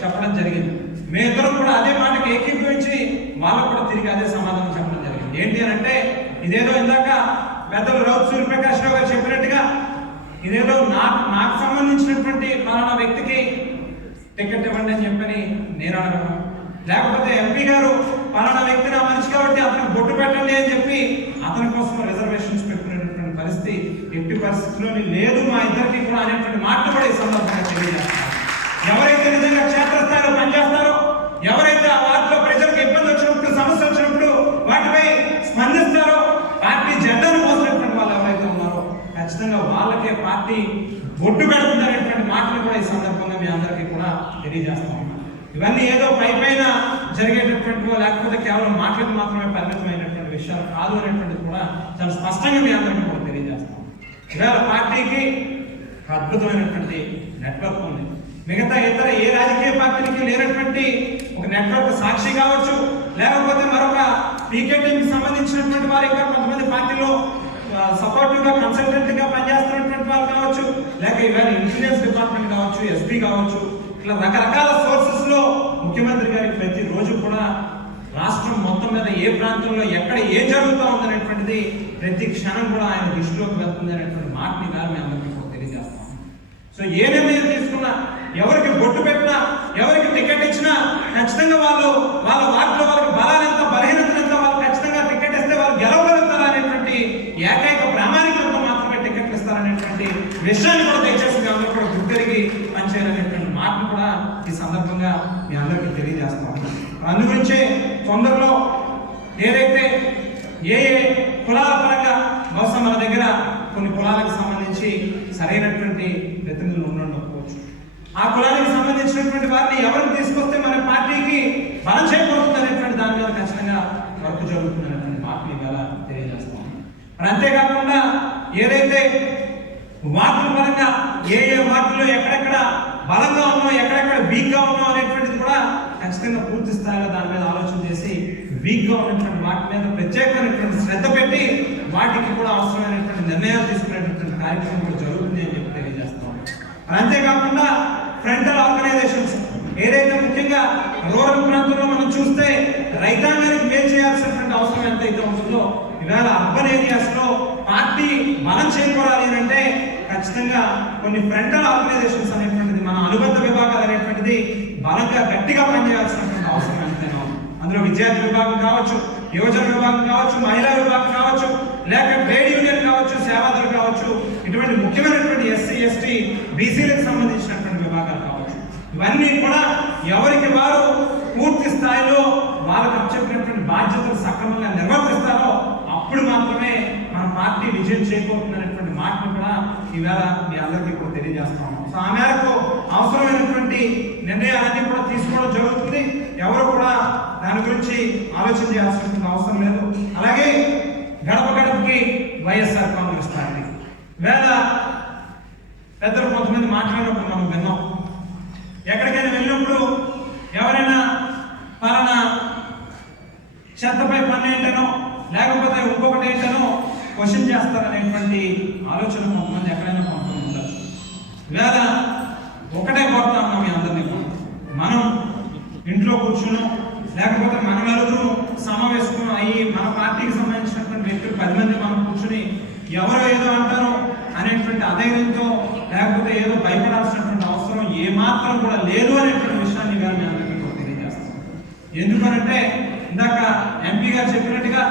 చెప్పడం జరిగింది. మేమిద్దరం కూడా అదే మాటకి ఏకీభవించి వాళ్ళకు కూడా తిరిగి అదే సమాధానం చెప్పడం జరిగింది. ఏంటి అని అంటే, ఇదేదో ఇందాక పెద్దలు రౌతు సూర్యప్రకాష్ రావు గారు చెప్పినట్టుగా ఇదేదో నాకు సంబంధించినటువంటి పలానా వ్యక్తికి టికెట్ ఇవ్వండి అని చెప్పని నేను అడగను, లేకపోతే ఎంపీ గారు పలానా వ్యక్తి నా మనిషి కాబట్టి అతనికి బొట్టు పెట్టండి అని చెప్పి అతని కోసం రిజర్వేషన్స్ పెట్టుకునేటటువంటి పరిస్థితి ఎట్టి పరిస్థితుల్లోని లేదు మా ఇద్దరికి కూడా అనేటువంటి మాటలు కూడా ఈ సందర్భంగా తెలియజేస్తారు. ఎవరైతే నిజంగా క్షేత్రస్థాయిలో పనిచేస్తారో, ఎవరైతే ఆ వార్డులో ప్రజలకు ఇబ్బంది వచ్చినప్పుడు, సమస్య వచ్చినప్పుడు వాటిపై స్పందిస్తారో, పార్టీ జెండాను మోసినటువంటి వాళ్ళు ఎవరైతే ఉన్నారో ఖచ్చితంగా వాళ్ళకే పార్టీ బొట్టు పెడుతుందనేటువంటి మాటలు కూడా ఈ మీ అందరికీ కూడా తెలియజేస్తా ఉన్నాను. ఇవన్నీ ఏదో పైన జరిగేటటువంటివో లేకపోతే కేవలం మాటలకు మాత్రమే పరిమితమైనటువంటి విషయాలు కాదు అనేటువంటిది కూడా చాలా స్పష్టంగా మీ అందరికీ కూడా తెలియజేస్తాం. ఇవాళ పార్టీకి అద్భుతమైనటువంటి నెట్వర్క్ ఉంది. మిగతా ఇతర ఏ రాజకీయ పార్టీలకి లేనటువంటి ఒక నెట్వర్క్ సాక్షి కావచ్చు, లేకపోతే మరొక పీకేటీకి సంబంధించినటువంటి వారు ఇంకా కొంతమంది పార్టీలో సపోర్టివ్ గా కన్సల్టెంట్ గా పనిచేస్తున్నటువంటి వారు కావచ్చు, లేక ఇవాళ ఇన్సూరెన్స్ డిపార్ట్మెంట్ కావచ్చు, ఎస్పీ కావచ్చు, ఇట్లా రకరకాల సోర్సెస్ లో ముఖ్యమంత్రి గారికి ప్రతి రోజు కూడా రాష్ట్రం మొత్తం మీద ఏ ప్రాంతంలో ఎక్కడ ఏం జరుగుతూ ఉందనేటువంటిది ప్రతి క్షణం కూడా ఆయన దృష్టిలోకి వెళ్తుంది అనేటువంటి మాటని గారు మీ అందరికీ కూడా తెలియజేస్తాం. సో ఏ నిర్ణయం తీసుకున్నా, ఎవరికి బొట్టు పెట్టినా, ఎవరికి టికెట్ ఇచ్చినా ఖచ్చితంగా వాళ్ళ వాటిలో వాళ్ళకి బలాలెంత బలహీనతలంత వాళ్ళు ఖచ్చితంగా టికెట్ ఇస్తే వాళ్ళు గెలవగలుగుతారు అనేటువంటి ఏకైక ప్రామాణికంతో మాత్రమే టికెట్లు ఇస్తారనేటువంటి విషయాన్ని కూడా దయచేసి మీ అందరూ కూడా గుర్తెరిగి పనిచేయాలనేటువంటి మాటను కూడా ఈ సందర్భంగా మీ అందరికీ తెలియజేస్తాం. అందుగురించే తొందరలో ఏదైతే ఏ కులాల పరంగా బహుశా మన దగ్గర కొన్ని కులాలకు సంబంధించి సరైనటువంటి ప్రతినిధులు ఉండకపోవచ్చు, ఆ కులానికి సంబంధించినటువంటి వారిని ఎవరిని తీసుకొస్తే మన పార్టీకి బలం చేయబోతుంది అనేటువంటి దాని మీద ఖచ్చితంగా వర్క్ జరుగుతుంది అనేటువంటి మాటని ఇవాళ తెలియజేస్తాం. మరి అంతేకాకుండా ఏదైతే వార్డుల పరంగా ఏ వార్డులో ఎక్కడెక్కడ బలంగా ఉన్నాం, ఎక్కడెక్కడ వీక్ గా ఉన్నాం అనేటువంటిది కూడా ఖచ్చితంగా పూర్తి స్థాయిలో దాని మీద ఆలోచన చేసి వీక్ గా ఉన్నటువంటి వాటి మీద ప్రత్యేకమైనటువంటి శ్రద్ధ పెట్టి వాటికి కూడా అవసరమైనటువంటి నిర్ణయాలు తీసుకునేటువంటి కార్యక్రమం కూడా జరుగుతుంది అని చెప్పి తెలియజేస్తాం. అంతేకాకుండా ఫ్రంటల్ ఆర్గనైజేషన్స్ ఏదైతే ముఖ్యంగా రూరల్ ప్రాంతంలో మనం చూస్తే రైతాంగానికి మేలు చేయాల్సినటువంటి అవసరం ఎంతైతే ఉంటుందో, ఇవాళ అర్బన్ ఏరియాస్ లో పార్టీ బలం చేకూరాలి అంటే ఖచ్చితంగా కొన్ని ఫ్రంటల్ ఆర్గనైజేషన్స్ అనేటువంటిది, మన అనుబంధ విభాగాలు అనేటువంటిది బలంగా గట్టిగా పనిచేయాల్సినటువంటి అవసరం ఎంతైనా ఉంది. అందులో విద్యార్థి విభాగం కావచ్చు, యువజన విభాగం కావచ్చు, మహిళా విభాగం కావచ్చు, లేక ట్రేడ్ యూనియన్ కావచ్చు, సేవాదాలు కావచ్చు, ఇటువంటి ముఖ్యమైనటువంటి ఎస్సీ ఎస్టీ బీసీలకు సంబంధించినటువంటి విభాగాలు కావచ్చు, ఇవన్నీ కూడా ఎవరికి వారు పూర్తి స్థాయిలో వాళ్ళకి చెప్పినటువంటి బాధ్యతలు సక్రమంగా నిర్వర్తిస్తారో అప్పుడు మాత్రమే మన పార్టీ విజయం చేకూరుతున్నటువంటి మాటను కూడా ఈవేళ మీ అందరికీ కూడా తెలియజేస్తాము. సో ఆ మేరకు అవసరమైనటువంటి నిర్ణయాలన్నీ కూడా తీసుకోవడం జరుగుతుంది. ఎవరు కూడా దాని గురించి ఆలోచన చేయాల్సిన అవసరం లేదు. అలాగే గడప గడపకి వైఎస్ఆర్ కాంగ్రెస్ పార్టీ వేళ పెద్దలు కొంతమంది మాట్లాడినప్పుడు మనం విన్నాం. ఎక్కడికైనా వెళ్ళినప్పుడు ఎవరైనా పలానా చెత్తపై పన్ను ఏంటనో లేకపోతే ఇంకొకటి ఏంటనో క్వశ్చన్ చేస్తారనేటువంటి ఆలోచన కొంతమంది ఎక్కడైనా కొంతమంది ఉండొచ్చు. వేళ ఒకటే కోరుతా ఉన్నాం మీ అందరినీ, మనం ఇంట్లో కూర్చుని లేకపోతే మన నలుగురు సమావేశం అయ్యి మన పార్టీకి సంబంధించినటువంటి వ్యక్తులు 10 మంది మనం కూర్చుని ఎవరో ఏదో అంటారో అనేటువంటి అధైర్యంతో లేకపోతే ఏదో భయపడాల్సినటువంటి అవసరం ఏమాత్రం కూడా లేదు అనేటువంటి విషయాన్ని గారు మీ అందరికీ కూడా తెలియజేస్తాం. ఎందుకనంటే ఇందాక ఎంపీ గారు చెప్పినట్టుగా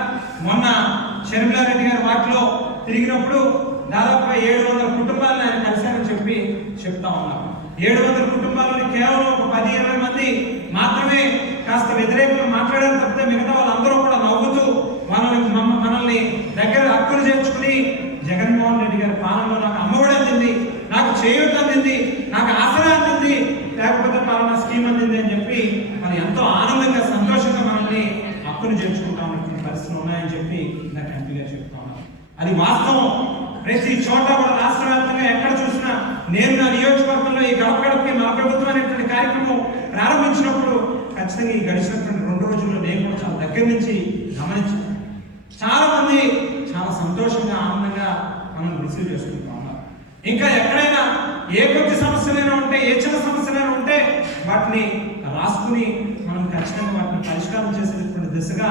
మొన్న షర్మిలారెడ్డి గారి వాటిలో తిరిగినప్పుడు దాదాపుగా 700 కుటుంబాలను ఆయన కలిశారని చెప్పి చెప్తా ఉన్నారు. 700 కుటుంబాలని కేవలం ఒక 10-20 మంది మాత్రమే కాస్త వ్యతిరేకంగా మాట్లాడారు తప్పితే మిగతా వాళ్ళందరూ కూడా నవ్వుతూ మనల్ని దగ్గర హక్కులు చేర్చుకుని జగన్మోహన్ రెడ్డి గారి పాలనలో నాకు అమ్మఒడి అందింది, నాకు చేయూత అందింది, నాకు ఆసరా అందింది, లేకపోతే పలానా స్కీమ్ అందింది అని చెప్పి మనం ఎంతో ఆనందంగా సంతోషంగా మనల్ని హక్కును చేర్చుకుంటా ఉన్నటువంటి పరిస్థితులు ఉన్నాయని చెప్పి ఇందాక ఎంపీ గారు చెప్తా ఉన్నారు. అది వాస్తవం. ప్రతి చోట కూడా రాష్ట్ర వ్యాప్తంగా ఎక్కడ చూసినా నేను నా నియోజకవర్గంలో ఈ గడప గడపకి మన ప్రభుత్వం అనేటువంటి కార్యక్రమం ప్రారంభించినప్పుడు ఖచ్చితంగా ఈ గడిచినటువంటి 2 రోజుల్లో నేను కూడా చాలా దగ్గర నుంచి గమనించాను. చాలా మంది చాలా సంతోషంగా ఆనందంగా మనం రిసీవ్ చేసుకుంటా ఉన్నారు. ఇంకా ఎక్కడైనా ఏ కొద్ది సమస్యలైనా ఉంటే, ఏ చిన్న సమస్యలైనా ఉంటే వాటిని రాసుకుని మనం ఖచ్చితంగా వాటిని పరిష్కారం చేసేటటువంటి దిశగా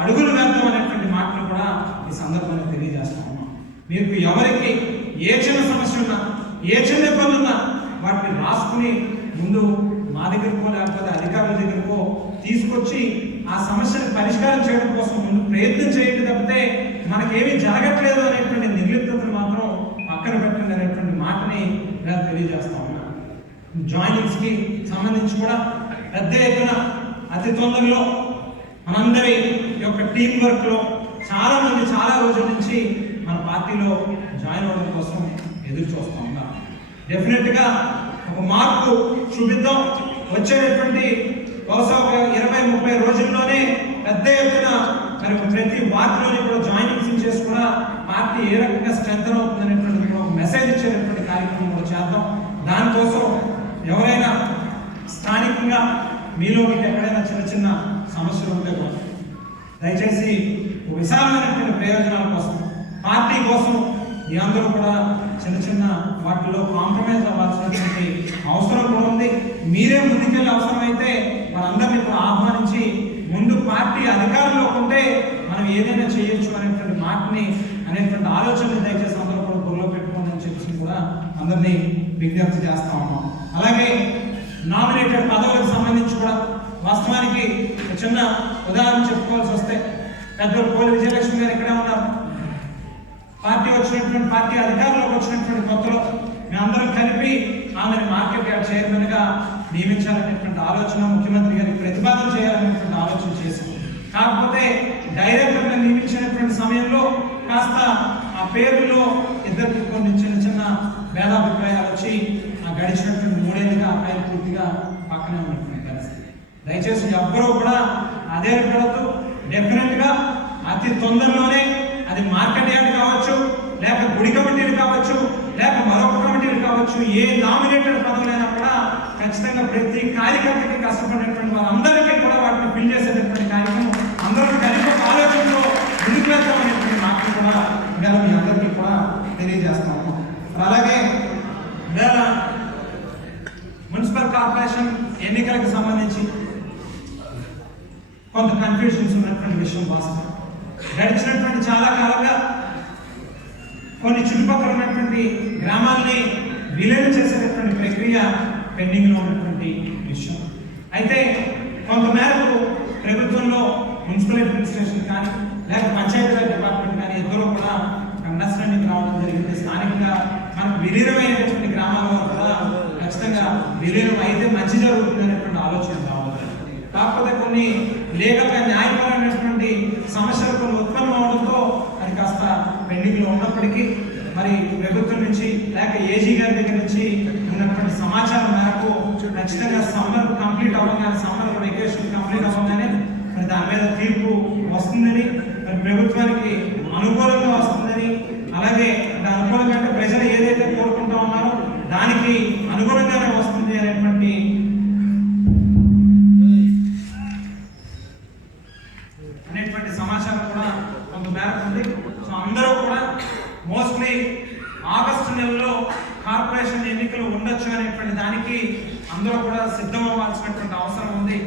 అడుగులు వేద్దాం అనేటువంటి మాటలు కూడా ఈ సందర్భంగా తెలియజేస్తా ఉన్నాం. మీకు ఎవరికి ఏ చిన్న సమస్య ఉన్నా, ఏ చిన్న ఇబ్బంది ఉన్నా వాటిని రాసుకుని ముందు మా దగ్గరకో లేకపోతే అధికారుల దగ్గరకో తీసుకొచ్చి ఆ సమస్యను పరిష్కారం చేయడం కోసం ముందు ప్రయత్నం చేయండి తప్పితే మనకేమీ జరగట్లేదు అనేటువంటి నిర్లిప్తతను మాత్రం పక్కన పెట్టండి అనేటువంటి మాటని ఇలా తెలియజేస్తా ఉన్నాను. జాయినింగ్స్ కి సంబంధించి కూడా పెద్ద ఎత్తున అతి తొందరలో మనందరి యొక్క టీం వర్క్ లో చాలా మంది చాలా రోజుల నుంచి మన పార్టీలో జాయిన్ అవ్వడం కోసం ఎదురు చూస్తూ ఉన్నారు. డెఫినెట్ గా ఒక మార్పు చూపిద్దాం. వచ్చేటటువంటి బహుశా 20-30 రోజుల్లోనే పెద్ద ఎత్తున మరి ప్రతి వార్డులోని కూడా జాయినింగ్స్ చేసి కూడా పార్టీ ఏ రకంగా స్ట్రెంథన్ అవుతుంది అనేటువంటి ఒక మెసేజ్ ఇచ్చేటటువంటి కార్యక్రమం కూడా చేద్దాం. దానికోసం ఎవరైనా స్థానికంగా మీలో మీకు ఎక్కడైనా చిన్న చిన్న సమస్యలు ఉంటే కూడా దయచేసి విశాలమైనటువంటి ప్రయోజనాల కోసం పార్టీ కోసం మీ అందరూ కూడా చిన్న చిన్న వాటిలో కాంప్రమైజ్ అవ్వాల్సినటువంటి అవసరం కూడా ఉంది. మీరే ముందుకెళ్ళి అవసరమైతే మనందరినీ కూడా ఆహ్వానించి ముందు పార్టీ అధికారంలో ఉంటే మనం ఏదైనా చేయొచ్చు అనేటువంటి మాటని అనేటువంటి ఆలోచనలు దయచేసి అందరూ కూడా బుర్రలో పెట్టుకోండి అని చెప్పి కూడా అందరినీ విజ్ఞప్తి చేస్తా ఉన్నాం. అలాగే నామినేటెడ్ పదవులకు సంబంధించి కూడా వాస్తవానికి చిన్న ఉదాహరణ చెప్పుకోవాల్సి వస్తే పెద్దలు పోలి విజయలక్ష్మి గారు ఇక్కడే ఉన్నారు. పార్టీ అధికారంలోకి వచ్చినటువంటి కొత్తలో మేమందరం కలిపి ఆమెను మార్కెట్ యార్డ్ చైర్మన్ గా నియమించాలనేటువంటి ఆలోచన ముఖ్యమంత్రి గారికి ప్రతిపాదన చేయాలనేటువంటి ఆలోచన చేశాం. కాకపోతే డైరెక్టర్ గా నియమించినటువంటి సమయంలో కాస్త ఆ పేరులో ఇద్దరికి కొన్ని చిన్న చిన్న భేదాభిప్రాయాలు వచ్చి ఆ గడిచినటువంటి 3 ఏళ్ళుగా ఆ పేరు పూర్తిగా పక్కనే ఉన్నటువంటి పరిస్థితి. దయచేసి ఎవ్వరూ కూడా అదే పడద్దు. డెఫినెట్ గా అతి తొందరలోనే అది మార్కెట్ యార్డ్ కావచ్చు, లేక గుడి కమిటీలు కావచ్చు, లేక మరొక కమిటీలు కావచ్చు, ఏ నామినేటెడ్ పదవులైనా కూడా ఖచ్చితంగా ప్రతి కార్యకర్తకి కష్టపడినటువంటి వారందరికీ కూడా వాటిని ఫిల్ చేసేటటువంటి కార్యక్రమం అందరూ కలిపి ఆలోచనలో ముందుకు వెళ్తామనేటువంటి మాటలు కూడా ఇవాళ మీ అందరికీ కూడా తెలియజేస్తాము. అలాగే ఇవాళ మున్సిపల్ కార్పొరేషన్ ఎన్నికలకు సంబంధించి కొంత కన్ఫ్యూజన్స్ ఉన్నటువంటి విషయం వాస్తవం. గడిచినటువంటి చాలా కాలంగా కొన్ని చుట్టుపక్కల ఉన్నటువంటి గ్రామాలని విలీనం చేసేటటువంటి ప్రక్రియ పెండింగ్ లో ఉన్నటువంటి విషయం. అయితే కొంతమేరకు ప్రభుత్వంలో మున్సిపల్ అడ్మినిస్ట్రేషన్ కానీ లేక పంచాయతీరాజ్ డిపార్ట్మెంట్ కానీ ఇద్దరు కూడా అండర్స్టాండింగ్ రావడం జరిగింది. స్థానికంగా మనకు విలీనమైనటువంటి గ్రామాల్లో కూడా ఖచ్చితంగా విలీనం అయితే మంచి జరుగుతుంది అనేటువంటి ఆలోచన రావాలి. కాకపోతే కొన్ని లీగల్గా న్యాయపరమైనటువంటి సమస్యలు కొన్ని ఉత్పన్నం అవడంతో అది కాస్త పెండింగ్ లో ఉన్నప్పటికీ మరి ప్రభుత్వం నుంచి లేక ఏజీ గారి దగ్గర నుంచి ఉన్నటువంటి సమాచారం మేరకు ఖచ్చితంగా సమ్మర్ కంప్లీట్ అవ్వగానే సమ్మర్ వెకేషన్ కంప్లీట్ అవ్వగానే మరి దాని మీద తీర్పు వస్తుందని మరి ప్రభుత్వానికి అనుకూలంగా వస్తుందని అలాగే దాని అనుకూలంగా అంటే ప్రజలు ఏదైతే కోరుకుంటా ఉన్నారో దానికి అనుగుణంగానే వస్తుంది అనేటువంటి సమాచారం కూడా కొంత మేరకు ఉంది. సో అందరూ కూడా మోస్ట్లీ ఆగస్టు నెలలో కార్పొరేషన్ ఎన్నికలు ఉండొచ్చు అనేటువంటి దానికి అందరూ కూడా సిద్ధం అవ్వాల్సినటువంటి అవసరం ఉంది.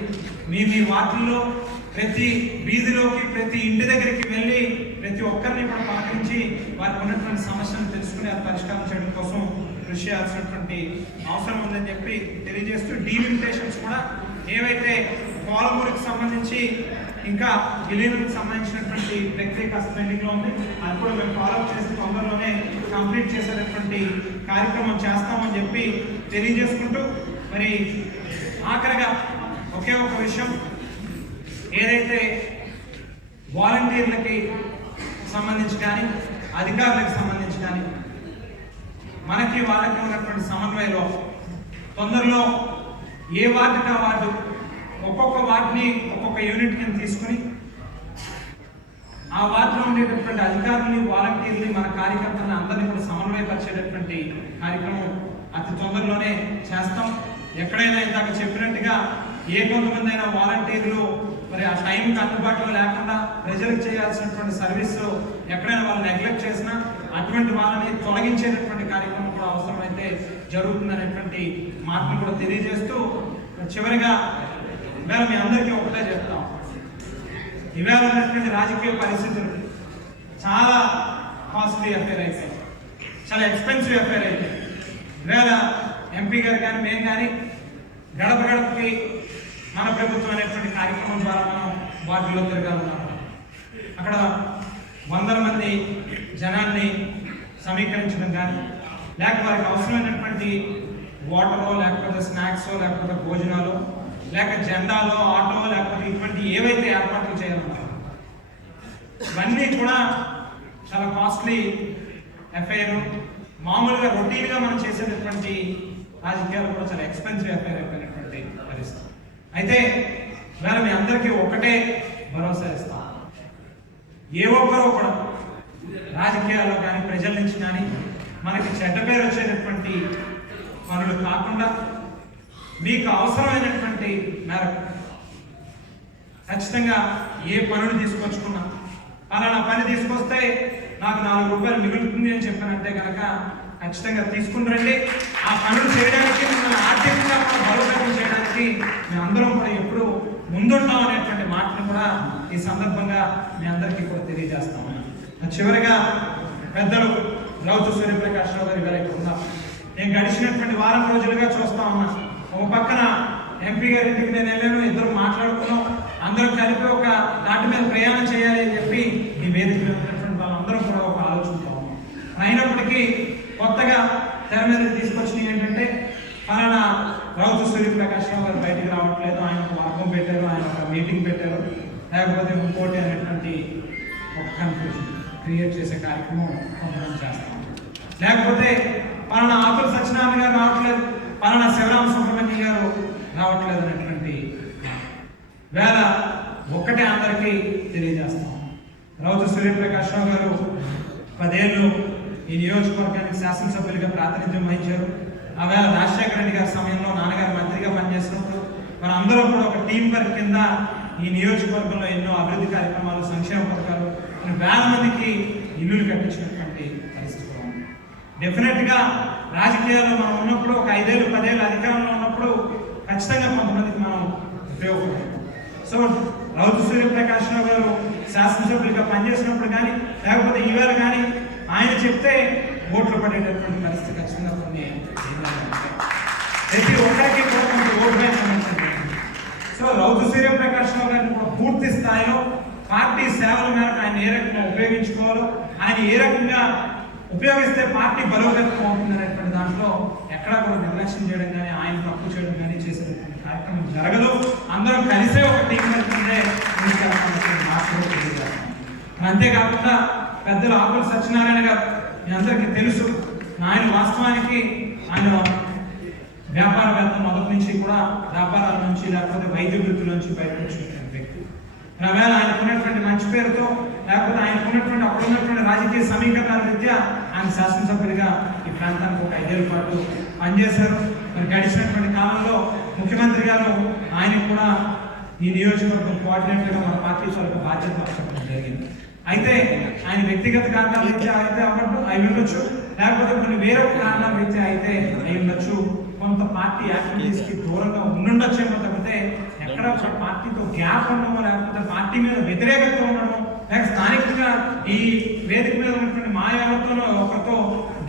మీ వాటిల్లో ప్రతి వీధిలోకి ప్రతి ఇంటి దగ్గరికి వెళ్ళి ప్రతి ఒక్కరిని కూడా పలకరించి వారికి ఉన్నటువంటి సమస్యను తెలుసుకుని అది పరిష్కారం చేయడం కోసం కృషి చేయాల్సినటువంటి అవసరం ఉందని చెప్పి తెలియజేస్తూ డీలిమిటేషన్స్ కూడా ఏవైతే పాలమూరుకి సంబంధించి ఇంకా విలీనంకి సంబంధించినటువంటి ప్రక్రియ కాస్త పెండింగ్ లో ఉంది. అది కూడా మేము ఫాలోఅప్ చేసి తొందరలోనే కంప్లీట్ చేసేటటువంటి కార్యక్రమం చేస్తామని చెప్పి తెలియజేసుకుంటూ మరి ఆఖరిగా ఒకే ఒక విషయం, ఏదైతే వాలంటీర్లకి సంబంధించి కానీ అధికారులకు సంబంధించి కానీ మనకి వాళ్ళకి ఉన్నటువంటి సమన్వయంలో తొందరలో ఏ వార్డుగా వార్డు ఒక్కొక్క వార్డుని ఒక్కొక్క యూనిట్ కింద తీసుకుని ఆ వార్డులో ఉండేటటువంటి అధికారులని వాలంటీర్లు మన కార్యకర్తలను అందరినీ కూడా సమన్వయపరిచేటటువంటి కార్యక్రమం అతి తొందరలోనే చేస్తాం. ఎక్కడైనా ఇందాక చెప్పినట్టుగా ఏ కొంతమంది అయినా వాలంటీర్లు మరి ఆ టైంకి అందుబాటులో లేకుండా ప్రజలకు చేయాల్సినటువంటి సర్వీస్ ఎక్కడైనా వాళ్ళు నెగ్లెక్ట్ చేసినా అటువంటి వాళ్ళని తొలగించేటటువంటి కార్యక్రమం కూడా అవసరమైతే జరుగుతుందనేటువంటి మాటను కూడా తెలియజేస్తూ చివరిగా ఇవాళ మీ అందరికీ ఒకటే చెప్తాం, ఇవాళ ఉన్నటువంటి రాజకీయ పరిస్థితులు చాలా కాస్ట్లీ అఫేర్ అయితే, చాలా ఎక్స్పెన్సివ్ అఫేర్ అయితే ఇవాళ ఎంపీ గారు కానీ మేము కానీ గడప గడపకి మన ప్రభుత్వం అనేటువంటి కార్యక్రమం ద్వారా మనం వార్డులో తిరగాలన్నాం. అక్కడ వందల మంది జనాన్ని సమీకరించడం కానీ లేక వారికి అవసరమైనటువంటి వాటరో లేకపోతే స్నాక్సో లేకపోతే భోజనాలు లేక జెండాలో ఆటో లేకపోతే ఇటువంటి ఏవైతే ఏర్పాట్లు చేయాలన్నారు ఇవన్నీ కూడా చాలా కాస్ట్లీ అఫైర్. మామూలుగా రొటీన్గా మనం చేసేటటువంటి రాజకీయాలు కూడా చాలా ఎక్స్పెన్సివ్ అఫైర్ అయిపోయినటువంటి పరిస్థితి. అయితే ఇవాళ మీ అందరికీ ఒకటే భరోసా ఇస్తాం, ఏ ఒక్కరూ కూడా రాజకీయాల్లో కానీ ప్రజల నుంచి కానీ మనకి చెడ్డ పేరు వచ్చేటటువంటి పనులు కాకుండా మీకు అవసరమైనటువంటి మేరకు ఖచ్చితంగా ఏ పనులు తీసుకొచ్చుకున్నా, పలానా పని తీసుకొస్తే నాకు 4 రూపాయలు మిగులుతుంది అని చెప్పానంటే కనుక ఖచ్చితంగా తీసుకుని రండి. ఆ పనులు చేయడానికి మిమ్మల్ని ఆర్థికంగా బలోపేతం చేయడానికి మేము అందరం కూడా ఎప్పుడు ముందుంటాం అనేటువంటి మాటను కూడా ఈ సందర్భంగా మీ అందరికీ కూడా తెలియజేస్తాము. చివరిగా పెద్దలు రౌతు సూర్యప్రకాష్ రావు గారి గారు ఇక్కడ ఉన్నారు. నేను గడిచినటువంటి వారం రోజులుగా చూస్తా ఉన్నా, ఒక పక్కన ఎంపీ గారి ఇంటికి నేను వెళ్ళాను, ఇద్దరు మాట్లాడుకున్నాం, అందరం కలిపి ఒక దాటి మీద ప్రయాణం చేయాలి అని చెప్పి ఈ వేదిక ఉన్నటువంటి వాళ్ళందరూ కూడా ఒక ఆలోచనతో ఉన్నాం. అయినప్పటికీ కొత్తగా తెర మీద తీసుకొచ్చినవి ఏంటంటే పలానా రౌతు సూర్యప్రకాష్ రావు గారు బయటికి రావట్లేదు, ఆయన ఒక వర్గం పెట్టారు, ఆయన ఒక మీటింగ్ పెట్టారు, లేకపోతే ఇంకోటి అనేటువంటి ఒక కన్ఫ్యూజన్ క్రియేట్ చేసే కార్యక్రమం కొంతమంది చేస్తాం. లేకపోతే పలానా ఆకుల సత్యనారాయణ గారు రావట్లేదు, పలానా శివరామ సుబ్రహ్మణ్యం గారు రావట్లేదు అనేటువంటి వేళ ఒక్కటే అందరికీ తెలియజేస్తాం. రౌతు సూర్యప్రకాష్ రావు గారు 10 ఏళ్ళు ఈ నియోజకవర్గానికి శాసనసభ్యులుగా ప్రాతినిధ్యం వహించారు. ఆ వేళ రాజశేఖర రెడ్డి గారి సమయంలో నాన్నగారు మంత్రిగా పనిచేసినప్పుడు మరి అందరూ కూడా ఒక టీం వర్క్ కింద ఈ నియోజకవర్గంలో ఎన్నో అభివృద్ధి కార్యక్రమాలు, సంక్షేమ పథకాలు, వేల మందికి ఇల్లులు కట్టించినటువంటి పరిస్థితి ఉంది. డెఫినెట్గా రాజకీయాల్లో మనం ఉన్నప్పుడు ఒక 5 ఏళ్ళు 10 ఏళ్ళు అధికారంలో ఉన్నప్పుడు ఖచ్చితంగా కొంతమందికి మనం ఉపయోగపడతాం. సో రౌతు సూర్యప్రకాష్ రావు గారు శాసనసభ్యులుగా పనిచేసినప్పుడు కానీ లేకపోతే ఈవేళ కానీ ఆయన చెప్తే ఓట్లు పడేటటువంటి పరిస్థితి ఖచ్చితంగా కొన్ని ప్రతి ఒక్కరికి కూడా కొంత ఓటు బ్యాంక్. సో రౌతు సూర్యప్రకాష్ రావు గారిని కూడా పూర్తి స్థాయిలో పార్టీ సేవల మేరకు ఆయన ఏ రకంగా ఉపయోగించుకోవాలో, ఆయన ఏ రకంగా ఉపయోగిస్తే పార్టీ బలోపేతం అవుతుంది అనేటువంటి దాంట్లో ఎక్కడా కూడా నిర్లక్ష్యం చేయడం కానీ ఆయన తప్పు చేయడం కానీ చేసేటువంటి కార్యక్రమం జరగదు. అందరం కలిసే ఒక టీం వెళ్తుందే అంతేకాకుండా పెద్దలు ఆకుల సత్యనారాయణ గారు మీ అందరికీ తెలుసు, ఆయన వాస్తవానికి ఆయన వ్యాపారవేత్త మొదటి నుంచి కూడా వ్యాపారాల నుంచి లేకపోతే వైద్య వృత్తుల నుంచి బయటకు వచ్చినటువంటి వ్యక్తి. ఒకవేళ ఆయనకున్నటువంటి మంచి పేరుతో లేకపోతే ఆయనకున్నటువంటి అప్పుడున్నటువంటి రాజకీయ సమీకరణాల రీత్యా ఆయన శాసనసభ్యుడిగా ఈ ప్రాంతానికి ఒక 5 ఏళ్ల పాటు పనిచేశారు. మరి గడిచినటువంటి కాలంలో ముఖ్యమంత్రి గారు ఆయన కూడా ఈ నియోజకవర్గం కోఆర్డినేటర్గా మన పార్టీ తరఫున బాధ్యత అప్పచెప్పడం జరిగింది. అయితే ఆయన వ్యక్తిగత కారణాల రీత్యా అయితే అయి ఉండొచ్చు, లేకపోతే కొన్ని వేరొక కారణాల రీత్యా అయితే అయి ఉండొచ్చు, కొంత పార్టీ యాక్టివిటీస్ కి దూరంగా ఉండుండొచ్చేమో తప్పితే ఎక్కడ ఒక పార్టీతో గ్యాప్ ఉండమో లేకపోతే పార్టీ మీద వ్యతిరేకత ఉండడం లేక స్థానికంగా ఈ వేదిక మీద ఉన్నటువంటి మా ఎవరితోనో ఒకరితో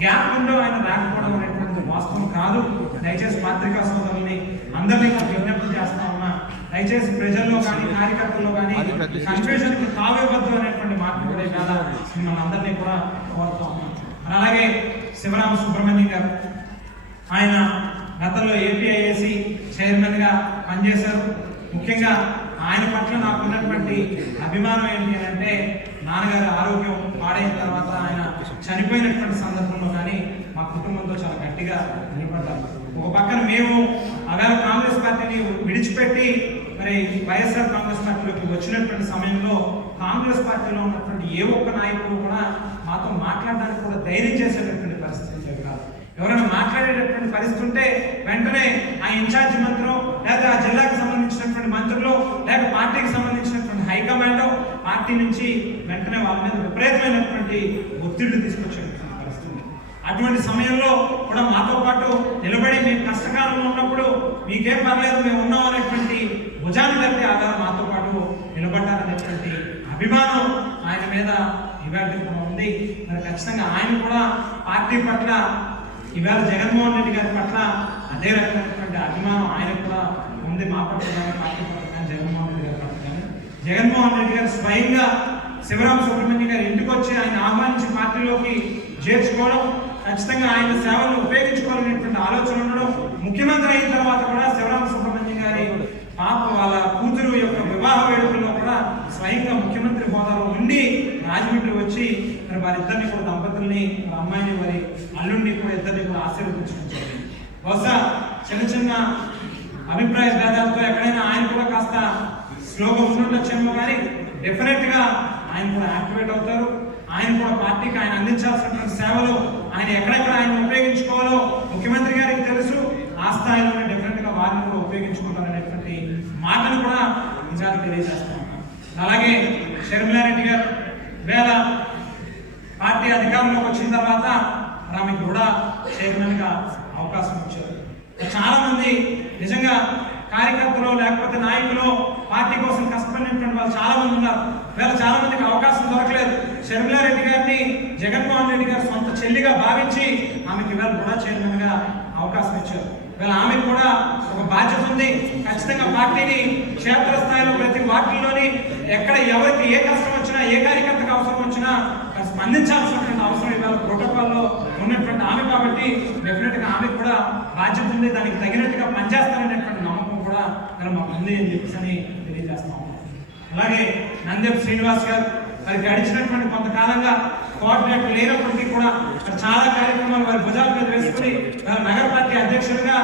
గ్యాప్ ఉండడం ఆయన రాకపోవడం అనేటువంటి వాస్తవం కాదు. దయచేసి పత్రికా సోదరుల్ని అందరినీ విజ్ఞప్తి చేస్తా ఉన్నా, దయచేసి ప్రజల్లో కానీ కార్యకర్తల్లో కానీ కన్ఫ్యూజన్ కి తావేవద్దు అనేటువంటి మాట కూడా ఇవాళ మిమ్మల్ని అందరినీ కూడా కోరుతా ఉన్నాం. అలాగే శివరామ సుబ్రహ్మణ్యం గారు ఆయన గతంలో ఏపీఐఏసీ చైర్మన్ గా పనిచేశారు. ముఖ్యంగా ఆయన పట్ల నాకున్నటువంటి అభిమానం ఏంటి అంటే నాన్నగారి ఆరోగ్యం పాడైన తర్వాత ఆయన చనిపోయినటువంటి సందర్భంలో కానీ మా కుటుంబంతో చాలా గట్టిగా నిలబడ్డారు. ఒక పక్కన మేము అవేళ కాంగ్రెస్ పార్టీని విడిచిపెట్టి మరి వైఎస్ఆర్ కాంగ్రెస్ పార్టీలోకి వచ్చినటువంటి సమయంలో కాంగ్రెస్ పార్టీలో ఉన్నటువంటి ఏ ఒక్క నాయకుడు కూడా మాతో మాట్లాడడానికి కూడా ధైర్యం చేసేటటువంటి పరిస్థితి కాదు. ఎవరైనా మాట్లాడేటటువంటి పరిస్థితి ఉంటే వెంటనే ఆ ఇన్ఛార్జి మంత్రులు లేదా ఆ జిల్లాకు సంబంధించినటువంటి మంత్రులు లేక పార్టీకి సంబంధించినటువంటి హైకమాండ్ పార్టీ నుంచి వెంటనే వాళ్ళ మీద విపరీతమైనటువంటి ఒత్తిళ్లు తీసుకొచ్చేటువంటి పరిస్థితి. అటువంటి సమయంలో కూడా మాతో పాటు నిలబడి మేము కష్టకాలంలో ఉన్నప్పుడు మీకేం పర్లేదు మేము ఉన్నాం అనేటువంటి భుజాన్ని తట్టి ఆధారం మాతో పాటు నిలబడ్డారనేటువంటి అభిమానం ఆయన మీద ఇవాళ ఉంది. మరి ఖచ్చితంగా ఆయన కూడా పార్టీ పట్ల ఇవాళ జగన్మోహన్ రెడ్డి గారి పట్ల అదే రకమైనటువంటి అభిమానం ఆయన కూడా ఉంది. మా పట్ల కానీ పార్టీ పట్ల కానీ జగన్మోహన్ రెడ్డి గారి పట్ల కానీ జగన్మోహన్ రెడ్డి గారు స్వయంగా శివరామ సుబ్రహ్మణ్యం గారి ఇంటికి వచ్చి ఆయన ఆహ్వానించి పార్టీలోకి చేర్చుకోవడం, ఖచ్చితంగా ఆయన సేవలను ఉపయోగించుకోవాలనేటువంటి ఆలోచన ఉండడం, ముఖ్యమంత్రి అయిన తర్వాత కూడా శివరామ సుబ్రహ్మణ్యం గారి పాప వాళ్ళ కూతురు యొక్క వివాహ వేడుకల్లో కూడా స్వయంగా ముఖ్యమంత్రి హోదాలో ఉండి రాజమండ్రి వచ్చి మరి వారిద్దరిని కూడా దంపతుల్ని అమ్మాయిని వారి అల్లుడిని కూడా ఇద్దరిని కూడా ఆశీర్వదించడం జరిగింది. బహుశా చిన్న చిన్న అభిప్రాయ భేదాలతో ఎక్కడైనా ఆయన కూడా కాస్త స్లోగా ఉంటుండొచ్చేమో, కానీ డెఫినెట్గా ఆయన కూడా యాక్టివేట్ అవుతారు. ఆయన కూడా పార్టీకి ఆయన అందించాల్సినటువంటి సేవలు ఆయన ఎక్కడెక్కడ ఆయన ఉపయోగించుకోవాలో ముఖ్యమంత్రి గారికి తెలుసు. ఆ స్థాయిలోనే డెఫినెట్గా వారిని కూడా ఉపయోగించుకుంటారనేటువంటి మాటను కూడా నిజాలు తెలియజేస్తాం. అలాగే షర్మిలారెడ్డి గారు వేళ పార్టీ అధికారంలోకి వచ్చిన తర్వాత ఆమెకు కూడా చైర్మన్గా అవకాశం ఇచ్చారు. చాలా మంది నిజంగా కార్యకర్తలు లేకపోతే నాయకులు పార్టీ కోసం కష్టపడినటువంటి వాళ్ళు చాలా మంది ఉన్నారు. వీళ్ళ చాలా మందికి అవకాశం దొరకలేదు. షర్మిలారెడ్డి గారిని జగన్మోహన్ రెడ్డి గారు సొంత చెల్లిగా భావించి ఆమెకి వీళ్ళు కూడా చైర్మన్గా అవకాశం ఇచ్చారు. వీళ్ళ ఆమెకు కూడా ఒక బాధ్యత ఉంది. ఖచ్చితంగా పార్టీని క్షేత్రస్థాయిలో ప్రతి వార్డుల్లోని ఎక్కడ ఎవరికి ఏ కష్టం వచ్చినా ఏ కార్యకర్తకు అవసరం వచ్చినా స్పందించాల్సినటువంటి అవసరం ఇవాళ ప్రోటోకాల్లో ఉన్నటువంటి ఆమె కాబట్టి డెఫినెట్గా ఆమెకు కూడా బాధ్యత ఉంది. దానికి తగినట్టుగా పనిచేస్తారనేటువంటి నమ్మకం కూడా మాకు ఉంది అని చెప్పేసి తెలియజేస్తాం. అలాగే నందెప్ శ్రీనివాస్ గారు మరి గడిచినటువంటి కొంతకాలంగా కోఆర్డినేటర్ లేనప్పటికీ కూడా చాలా కార్యక్రమాలు వారి భుజాల మీద వేసుకుని నగర పార్టీ అధ్యక్షుడిగా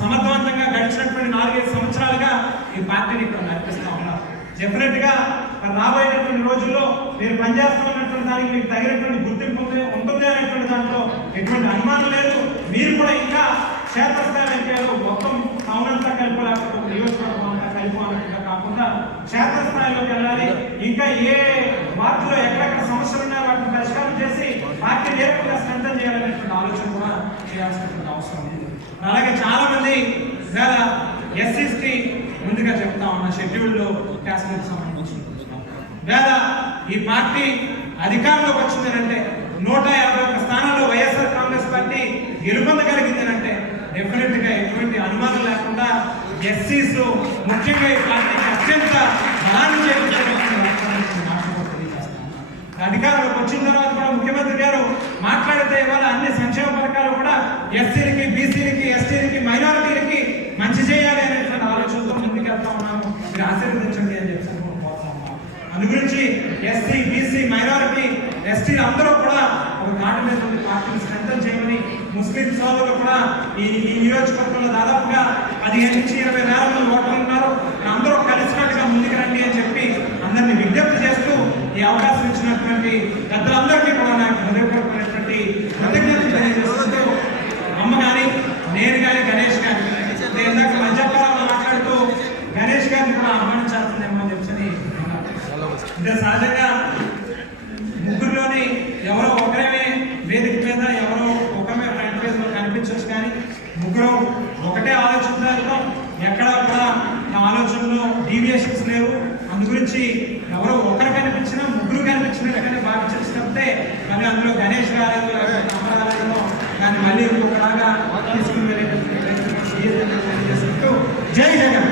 సమర్థవంతంగా గడిచినటువంటి 4-5 సంవత్సరాలుగా ఈ పార్టీని ఇక్కడ నడిపిస్తా ఉన్నారు. డెఫినెట్ గా రాబోయేటువంటి రోజుల్లో మీరు పనిచేస్తున్నటువంటి దానికి మీకు తగినటువంటి గుర్తింపు ఉంటుంది అనేటువంటి దాంట్లో ఎటువంటి అనుమానం లేదు. మీరు కూడా ఇంకా క్షేత్రస్థాయి ఎంపీలు మొత్తం టౌన్ అంతా కలిపలేకపోతే నియోజకవర్గం అంతా కలిపోవాలంటే కాకుండా క్షేత్రస్థాయిలోకి వెళ్ళాలి. ఇంకా ఏ వార్డులో ఎక్కడెక్కడ సమస్యలు ఉన్నాయో వాటిని పరిష్కారం చేసి పార్టీ లేకుండా స్ట్రెంథన్ చేయాలనేటువంటి ఆలోచన కూడా చేయాల్సినటువంటి అవసరం ఉంది. అలాగే చాలా మంది ఇవాళ ఎస్సీస్కి ముందుగా చెప్తా ఉన్న షెడ్యూల్డ్ క్యాస్ట్కి సంబంధించి వేళ ఈ పార్టీ అధికారంలోకి వచ్చిందనంటే 151 స్థానాల్లో వైఎస్ఆర్ కాంగ్రెస్ పార్టీ గెలుపొందగలిగిందనంటే డెఫినెట్ గా ఎటువంటి అనుమానం లేకుండా ఎస్సీస్ ముఖ్యంగా ఈ పార్టీకి అత్యంత బలాన్ని అధికారంలోకి వచ్చిన తర్వాత కూడా ముఖ్యమంత్రి గారు మాట్లాడితే ఇవాళ అన్ని సంక్షేమ పథకాలు కూడా ఎస్సీలకి, బీసీలకి, ఎస్టీలకి, మైనారిటీలకి మంచి చేయాలి అనేటువంటి ఆలోచనతో ముందుకెళ్తా ఉన్నాము. మీరు ఆశీర్వదించండి అని చెప్పి అందు గురించి ఎస్సీ, బీసీ, మైనారిటీ, ఎస్టీ అందరూ కూడా ఒక నాటి మీద పార్టీని స్ట్రెంథన్ చేయమని ముస్లిం సోదరులు కూడా ఈ నియోజకవర్గంలో దాదాపుగా 15 నుంచి 20 వేల మంది ఓటర్లు ఉన్నారు. అందరూ కలిసినట్టుగా ముందుకు రండి అని చెప్పి అందరినీ విజ్ఞప్తి చేస్తూ ఈ అవకాశం ఇచ్చినటువంటి పెద్దలందరికీ కూడా నాకు హృదయపూర్వకమైనటువంటి కృతజ్ఞతలు తెలియజేస్తూ అమ్మ కానీ నేను కానీ గణేష్ గారి ఇందాక మధ్యకాలంలో మాట్లాడుతూ గణేష్ గారిని కూడా ఆహ్వానించాల్సిందేమో అని చెప్పి అంటే సహజంగా ముగ్గురులోని ఎవరో ఒకరే వేదిక మీద ఎవరో ఒకరే ఫ్రంట్ పేజ్ లో కనిపించవచ్చు, కానీ ముగ్గురు ఒకటే ఆలోచనతో ఎక్కడ కూడా ఆలోచనలో డీవియేషన్స్ లేవు. అందు గురించి ఎవరో ఒకరు కనిపించినా ముగ్గురు కనిపించినా ఎక్కడైనా భావించినప్పుడే మళ్ళీ అందులో గణేష్ గారు అమరాలయంలో దాన్ని మళ్ళీ ఇంకొకలాగా తీసుకుని వెళ్ళేటట్టు జై జగన్.